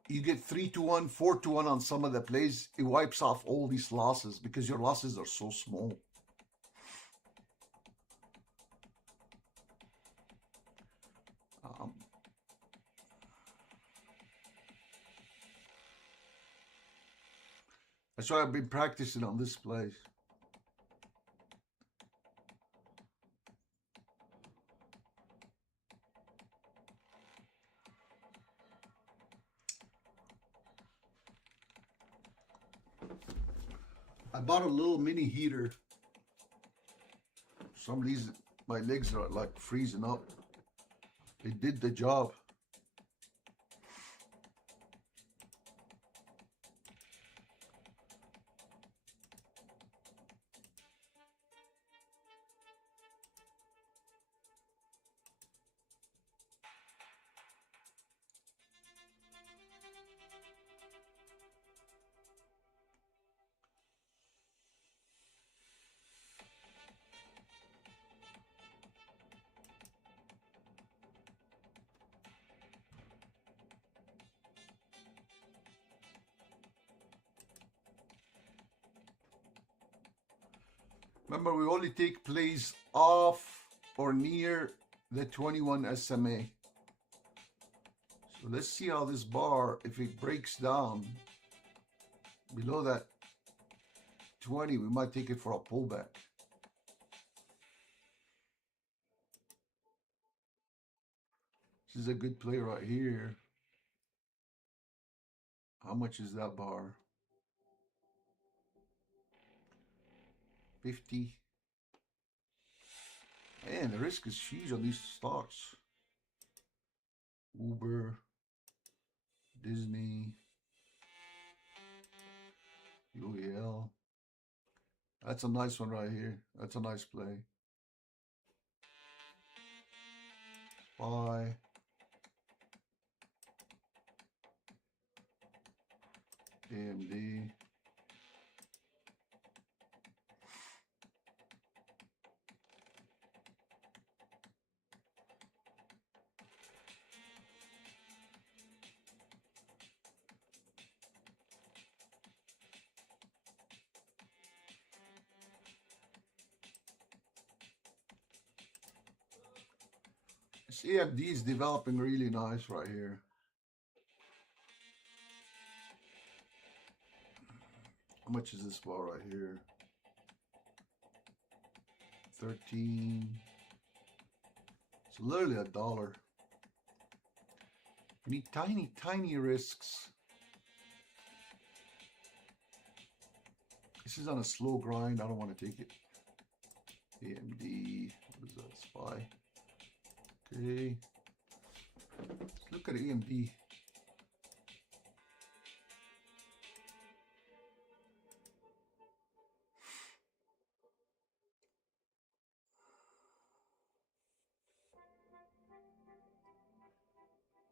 you get 3-1, 4-1 on some of the plays. It wipes off all these losses because your losses are so small. That's why I've been practicing on this play. I bought a little mini heater. Some of these, my legs are like freezing up. It did the job. Remember, we only take plays off or near the 21 SMA. So let's see how this bar, if it breaks down below that 20, we might take it for a pullback. This is a good play right here. How much is that bar? 50. Man, the risk is huge on these stocks. Uber, Disney, UEL. That's a nice one right here. That's a nice play. Buy. AMD. This AMD is developing really nice right here. How much is this bar right here? 13. It's literally $1. We need tiny, tiny risks. This is on a slow grind. I don't want to take it. AMD. What is that? SPY. Okay. Let's look at AMD.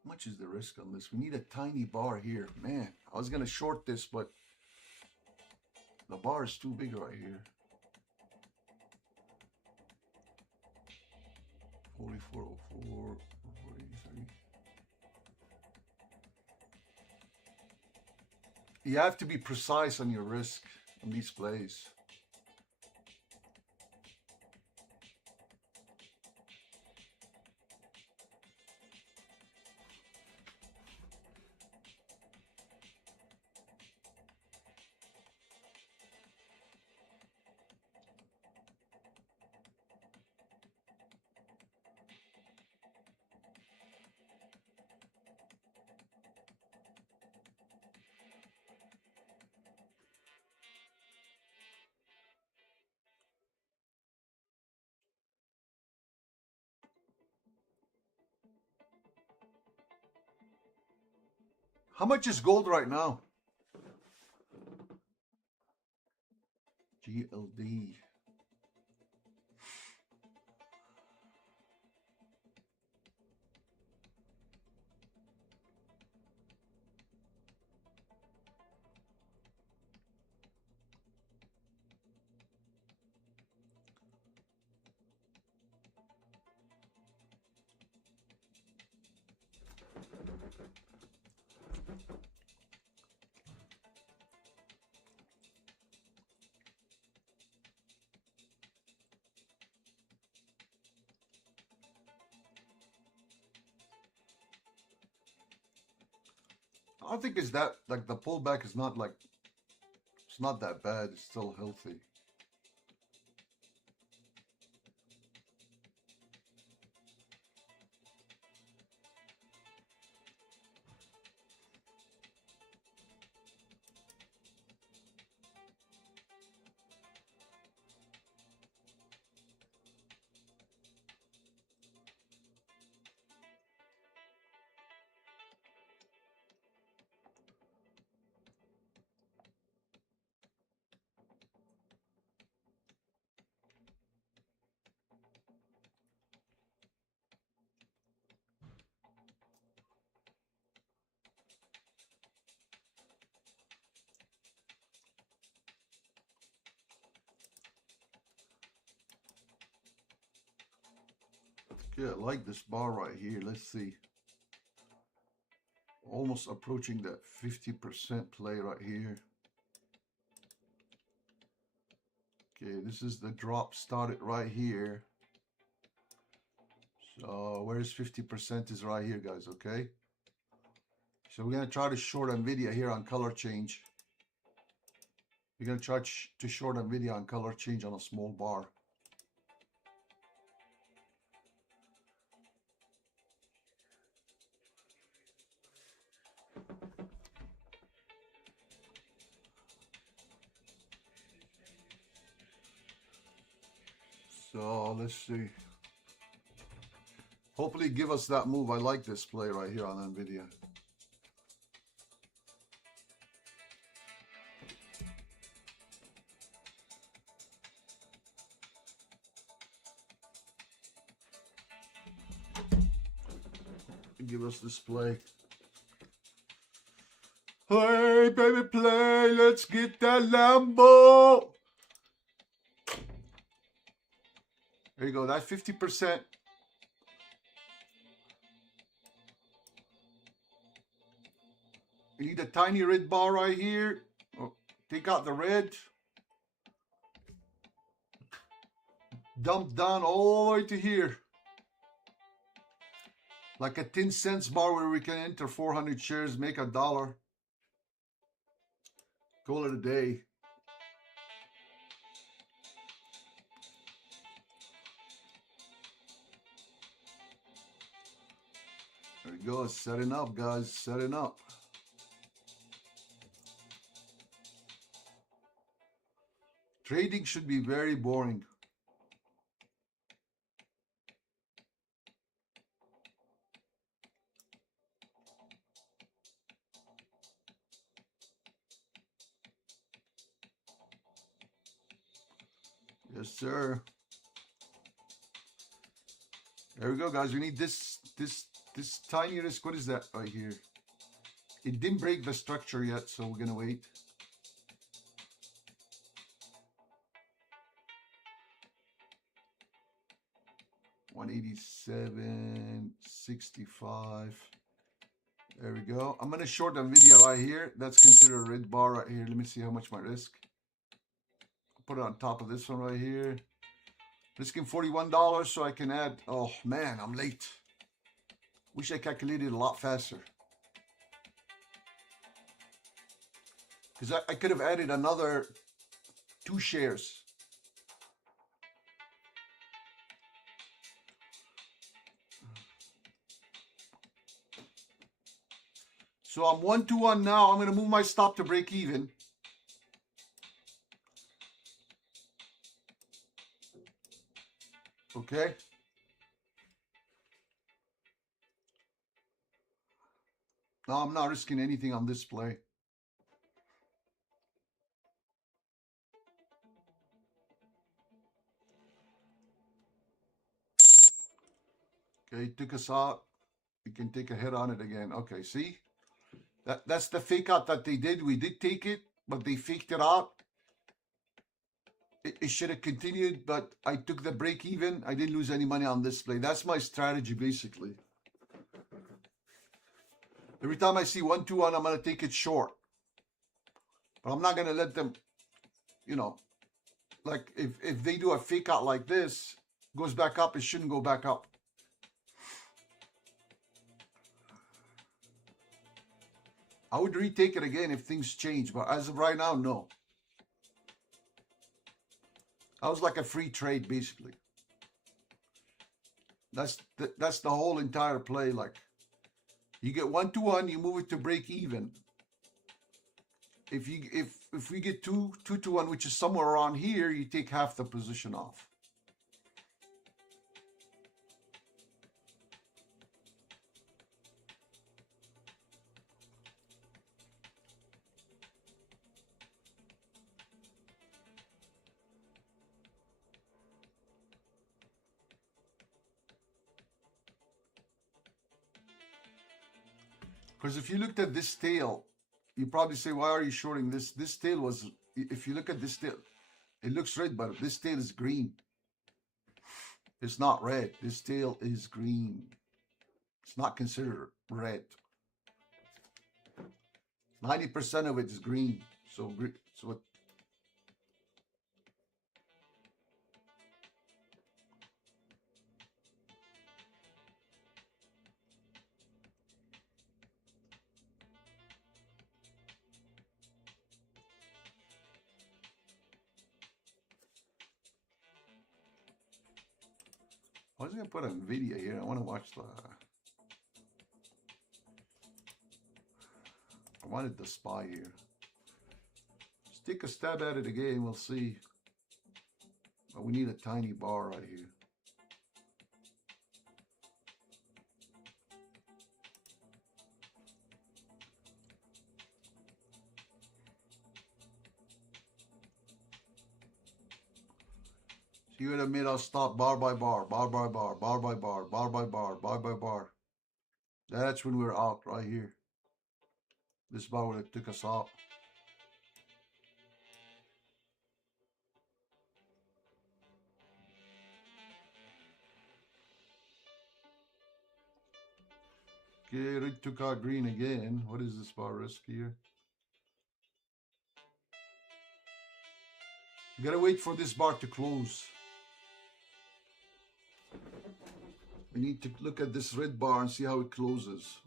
How much is the risk on this? We need a tiny bar here. Man, I was going to short this, but the bar is too big right here. 4404, 483. You have to be precise on your risk on these plays. How much is gold right now? GLD. I don't think it's that, like, the pullback is not like, it's not that bad. It's still healthy. Yeah, I like this bar right here. Let's see. Almost approaching that 50% play right here. Okay, this is the drop started right here. So where's 50% is right here, guys, okay? So we're going to try to short NVIDIA here on color change. We're going to try to short NVIDIA on color change on a small bar. So let's see. Hopefully give us that move. I like this play right here on NVIDIA. Give us this play. Hey, baby, play. Let's get that Lambo. There you go. That's 50%. You need a tiny red bar right here. Oh, take out the red. Dump down all the way to here. Like a 10 cents bar where we can enter 400 shares, make $1. Call it a day. There we go. Setting up, guys. Setting up. Trading should be very boring. Yes, sir. There we go, guys. We need this tiny risk. What is that right here? It didn't break the structure yet, so we're gonna wait. $187.65. There we go. I'm gonna short NVIDIA right here. That's considered a red bar right here. Let me see how much my risk. Put it on top of this one right here. Risking $41 so I can add. Oh man, I'm late. Wish I calculated a lot faster. Because I could have added another 2 shares. So I'm 1-1 now. I'm going to move my stop to break even. Okay. No, I'm not risking anything on this play. Okay, took us out. We can take a hit on it again. Okay, see? That's the fake out that they did. We did take it, but they faked it out. It should have continued, but I took the break even. I didn't lose any money on this play. That's my strategy, basically. Every time I see 1-2-1, I'm going to take it short. But I'm not going to let them, you know, like if they do a fake out like this, goes back up, it shouldn't go back up. I would retake it again if things change, but as of right now, no. That was like a free trade, basically. That's the whole entire play. Like, you get 1-1, you move it to break even. If we get 2-1, which is somewhere around here, you take half the position off. Because if you looked at this tail, you probably say, why are you shorting this? This tail was, if you look at this tail, it looks red, but this tail is green. It's not red. This tail is green. It's not considered red. 90% of it is green. So what? I was gonna put a video here. I want to watch the. I wanted the SPY here. Let's take a stab at it again. We'll see. But we need a tiny bar right here. So you would have made us stop bar by bar, bar by bar, bar by bar, bar by bar, bar by bar. That's when we're out right here. This bar would have took us out. Okay, it took out green again. What is this bar risk here? You gotta wait for this bar to close. We need to look at this red bar and see how it closes.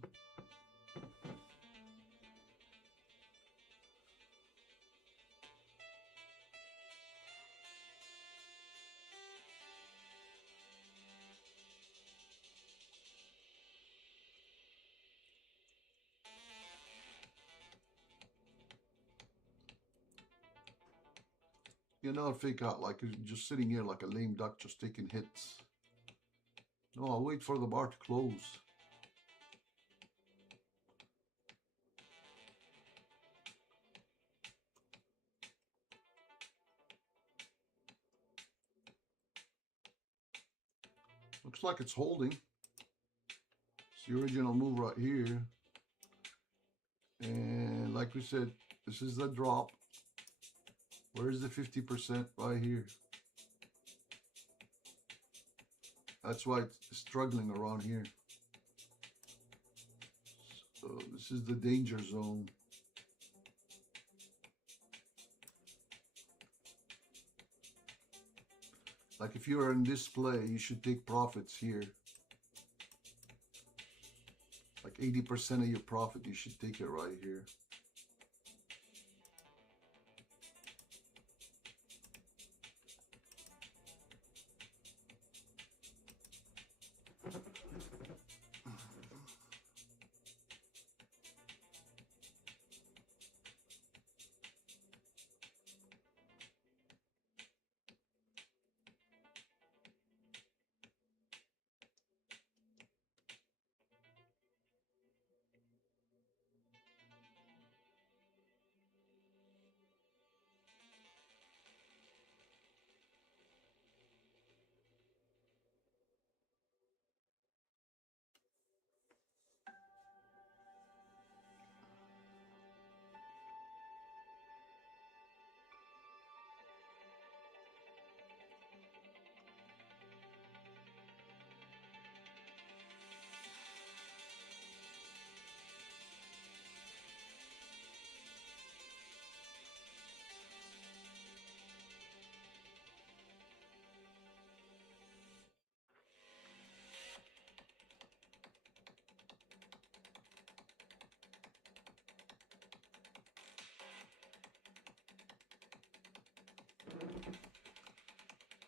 Another fake out, like just sitting here like a lame duck, just taking hits. No, I'll wait for the bar to close. Looks like it's holding. It's the original move right here. And like we said, this is the drop. Where's the 50% right here? That's why it's struggling around here. So this is the danger zone. Like if you're in this play, you should take profits here. Like 80% of your profit, you should take it right here.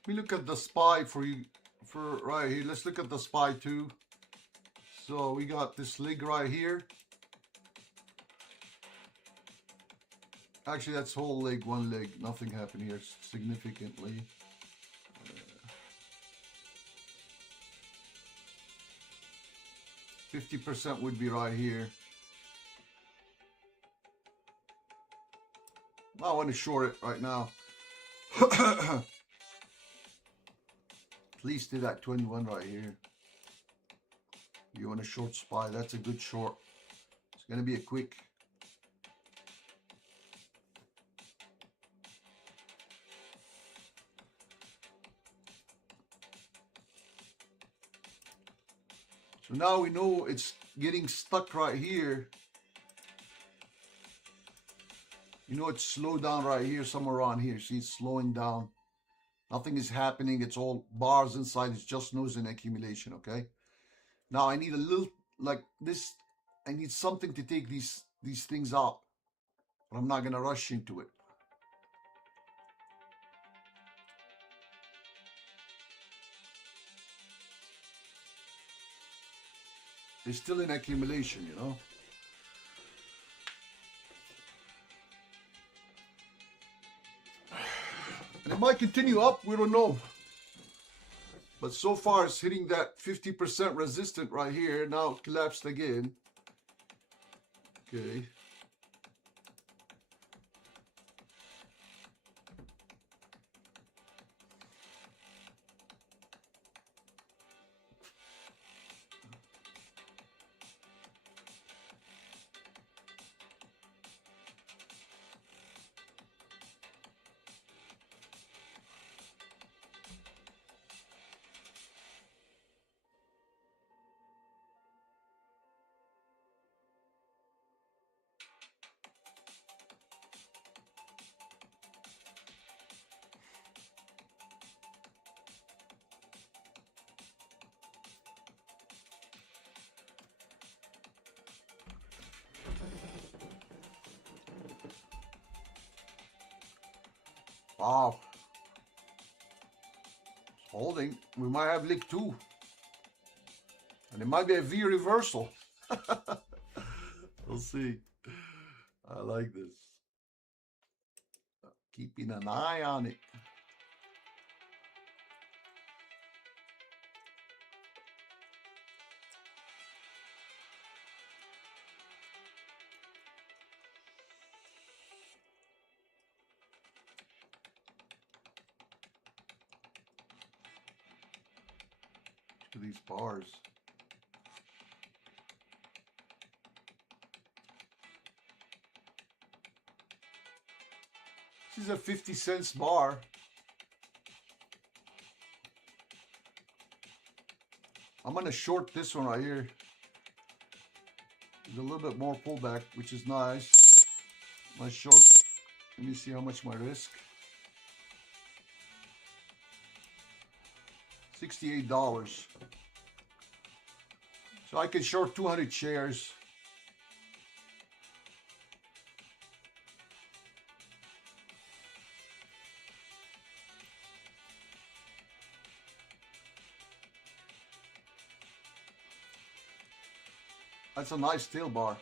Let me look at the SPY for you, for right here. Let's look at the SPY too. So we got this leg right here. Actually, that's whole leg, one leg. Nothing happened here significantly. 50% would be right here. I want to short it right now. At least to that 21 right here. You want a short SPY, that's a good short. It's going to be a quick. So now we know it's getting stuck right here. You know it's slowed down right here, somewhere around here. See, it's slowing down. Nothing is happening. It's all bars inside. It's just noise and accumulation, okay? Now I need a little, like this, I need something to take these things out. But I'm not going to rush into it. It's still in accumulation, you know? And it might continue up, we don't know. But so far it's hitting that 50% resistant right here. Now it collapsed again. Okay. Wow. It's holding. We might have lick 2. And it might be a V reversal. We'll see. I like this. Keeping an eye on it. To these bars. This is a 50 cents bar. I'm going to short this one right here. There's a little bit more pullback, which is nice. My short. Let me see how much my risk. $68. So I can short 200 shares. That's a nice tail bar.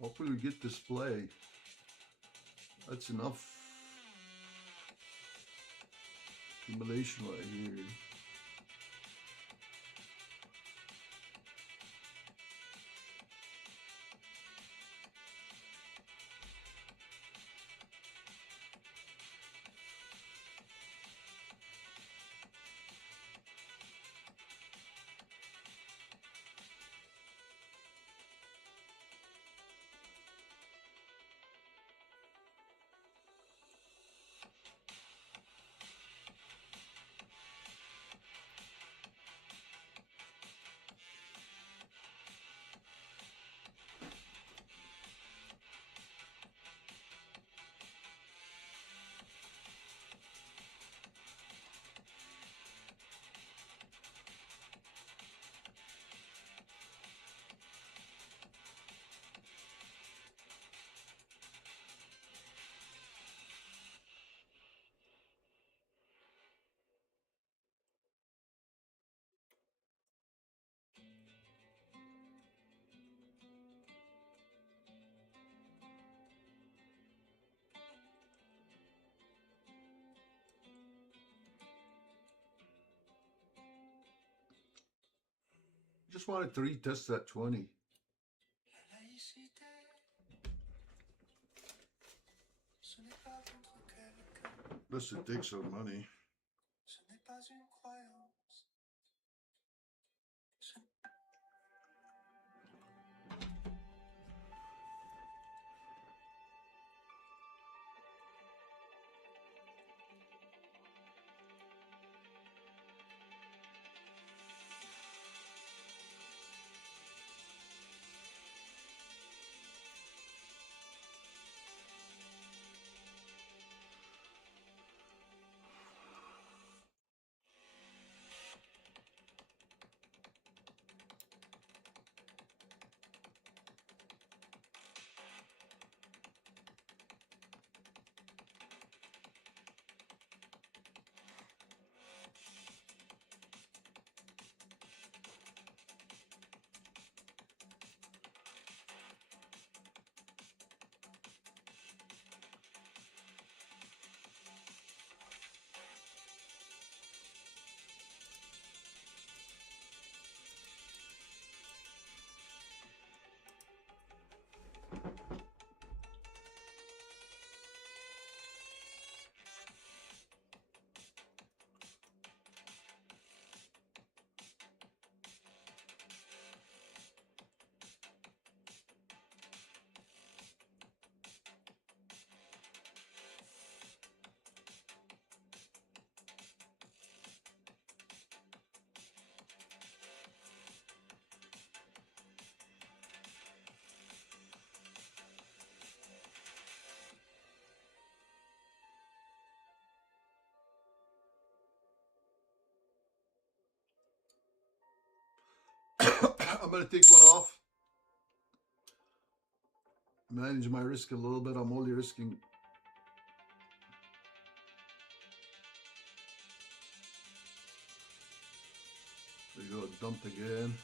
Hopefully we get this play. That's enough accumulation right here. Just wanted to retest that 20. This should take some money. I'm going to take one off. Manage my risk a little bit. I'm only risking. There you go, dumped again.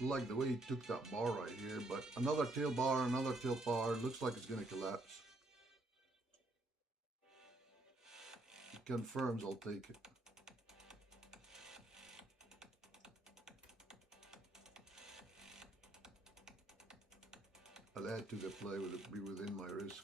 Like the way he took that bar right here, but another tail bar, another tail bar. Looks like it's going to collapse. It confirms, I'll take it. I'll add to the play, will it be within my risk?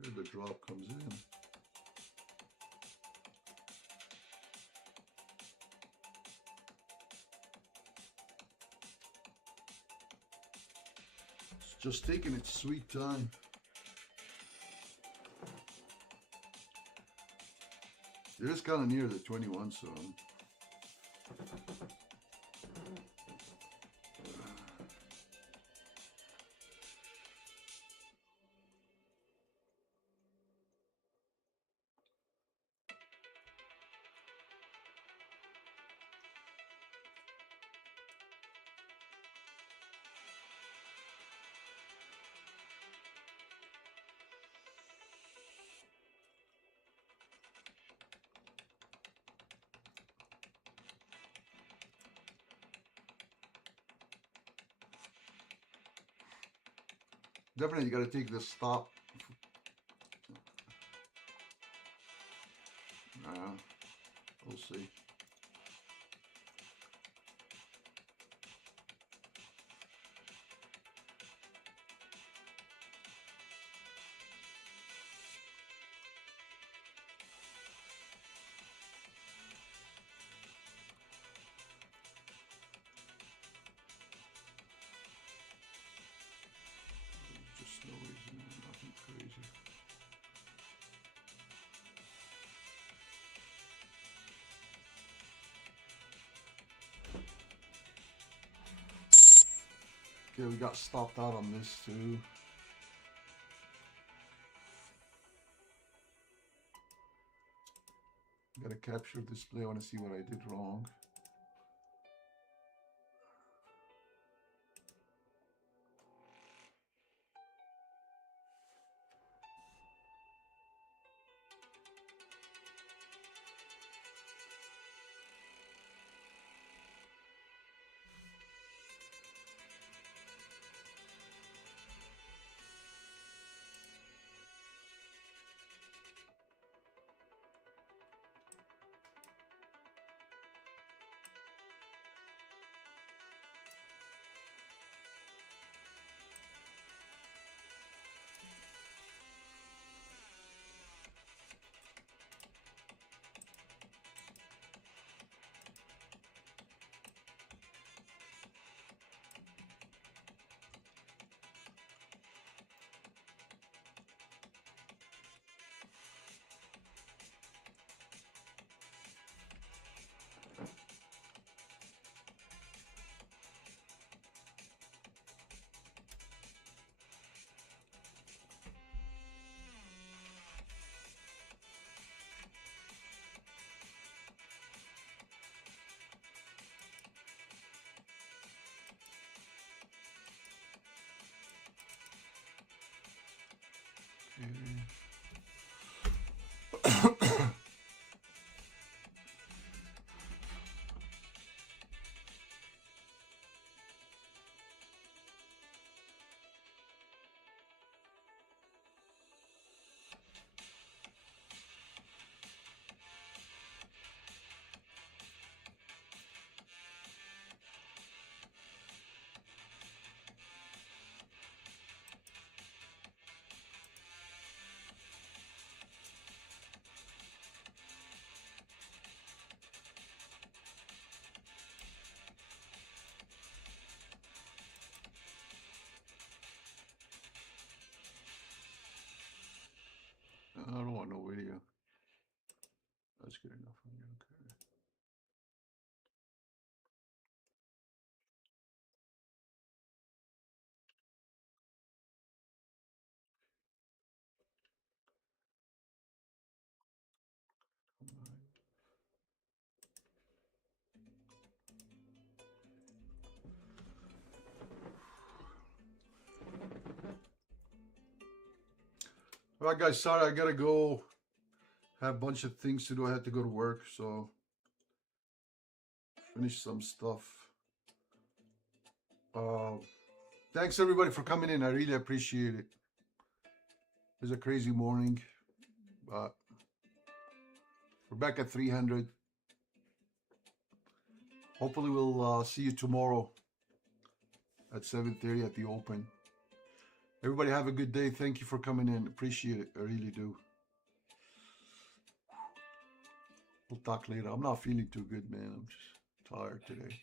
Here the drop comes in. It's just taking its sweet time. It is kind of near the 21, so Definitely you got to take this stop. We'll see. Just noise, nothing crazy. Okay, we got stopped out on this too. Got to capture display. I want to see what I did wrong. I don't want no video. That's good enough for me. Okay. All right, guys. Sorry, I gotta go. Have a bunch of things to do. I had to go to work, so finish some stuff. Thanks everybody for coming in. I really appreciate it. It was a crazy morning, but we're back at 300. Hopefully, we'll see you tomorrow at 7:30 at the Open. Everybody have a good day. Thank you for coming in. Appreciate it. I really do. We'll talk later. I'm not feeling too good, man. I'm just tired today.